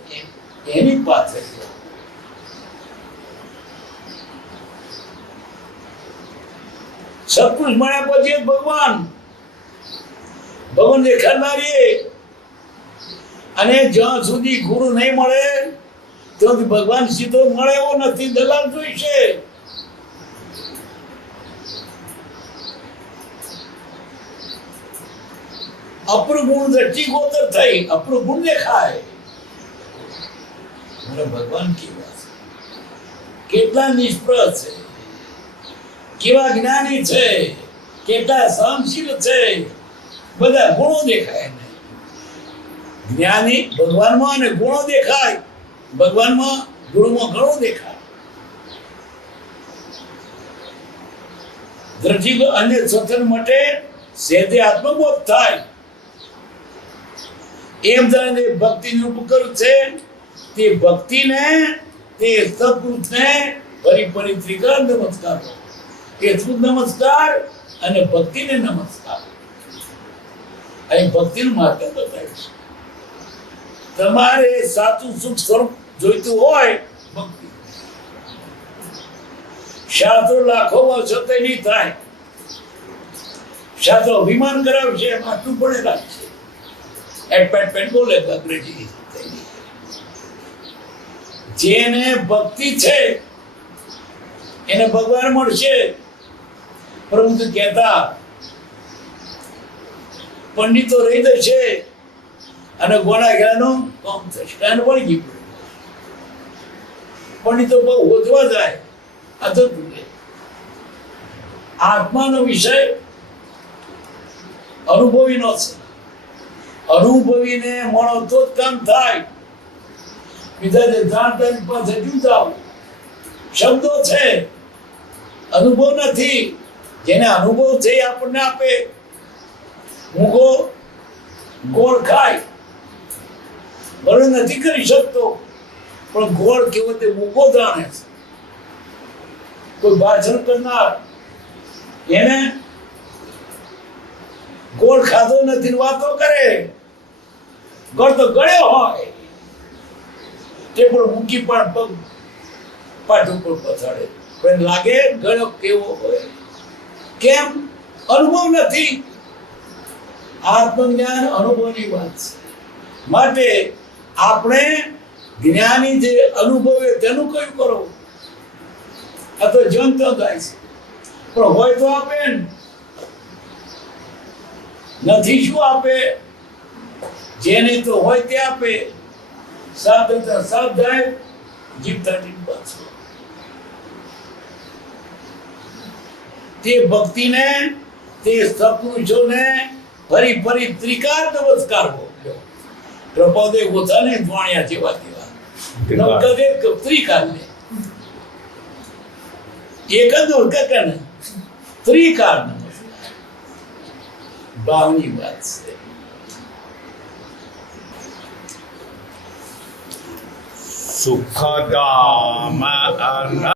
એની પાસે. સત્પુરુષ મળ્યા પછી ભગવાન દેખાડનારી. અને જ્યાં સુધી ગુરુ નહીં મળે ત્યાં સુધી ભગવાન સીધો મળે એવો નથી. દલાલ જોઈશે. અપરું ગુણ દ્રષ્ટિ ગોચર થઈ અપરું ગુણ દેખાય. ભગવાન કેવા છે, કેટલા નિષ્ફળ છે, કેવા જ્ઞાની છે, કેટલા સહનશીલ છે, બધા ગુણો દેખાય. જ્ઞાની ભગવાનમાં અને ગુણો દેખાય. ભગવાનમાં ગુણોમાં ઘણો દેખાય. દ્રષ્ટિ અને સત્સંગ માટે સેજે આત્મબોધ થાય. એમ જાણે ભક્તિનું ઉપકર છે. તે ભક્તિને તે સત્પુરુષને ફરી ફરી ત્રિકાળ નમસ્કાર. એ શુદ્ધ નમસ્કાર અને ભક્તિને નમસ્કાર. અહીં ભક્તિનું મહત્વ બતાવ્યું છે. તમારે સાચું સુખ સ્વરૂપ જોઈતું હોય ભક્તિ. શાસ્ત્રો લાખો વર્ષો તે નહીં થાય. શાસ્ત્રો અભિમાન કરાવશે આટલું પડે રાખશે. એટપેટ બોલે અંગ્રેજી. જેને ભક્તિ છે એને ભગવાન મળશે. પરંતુ કહેતા પંડિતો રહી જશે અને ગોળા ગયાનું કામ થશે. એને વળગી પડે. પંડિતો બહુ હોજવા જાય. આ તો આત્માનો વિષય અનુભવીનો છે. અનુભવીને મળો તો જ કામ થાય. બીજા જે જાણતા પાસે જુદા શબ્દો છે, અનુભવ નથી. જેને અનુભવ છે એ આપણને આપે. મૂગો ગોળ ખાય વર્ણન નથી કરી શકતો, પણ ગોળ કેવો તે મૂગો જાણે છે. કોઈ ભાષણ કરનાર એને ગોળ ખાધો નથી વાતો કરે. ગળ તો ગળ્યો હોય તે પણ મૂકી પણ પગ પાઠ ઉપર પછાડે. પણ લાગે ગળ્યો કેવો હોય. કેમ? અનુભવ નથી. આત્મજ્ઞાન અનુભવની વાત છે. માટે આપણે જ્ઞાની જે અનુભવે તેનું કયું કરો. આ તો જનતો જાય છે. પણ હોય તો આપે નથી શું આપે? જેને તો હોય તે આપે. સાત જાય જીવતા પાછો. તે ભક્તિને તે સત્પુરુષોને ફરી ફરી ત્રિકાર નમસ્કાર બોલ્યો. પ્રપોદે પોતાને વાણ્યા જેવા તેવા નમકદે ત્રિકાર લે એક જ ઓળખ ને ત્રિકાર નમસ્કાર ભાવની વાત છે. સુખદામ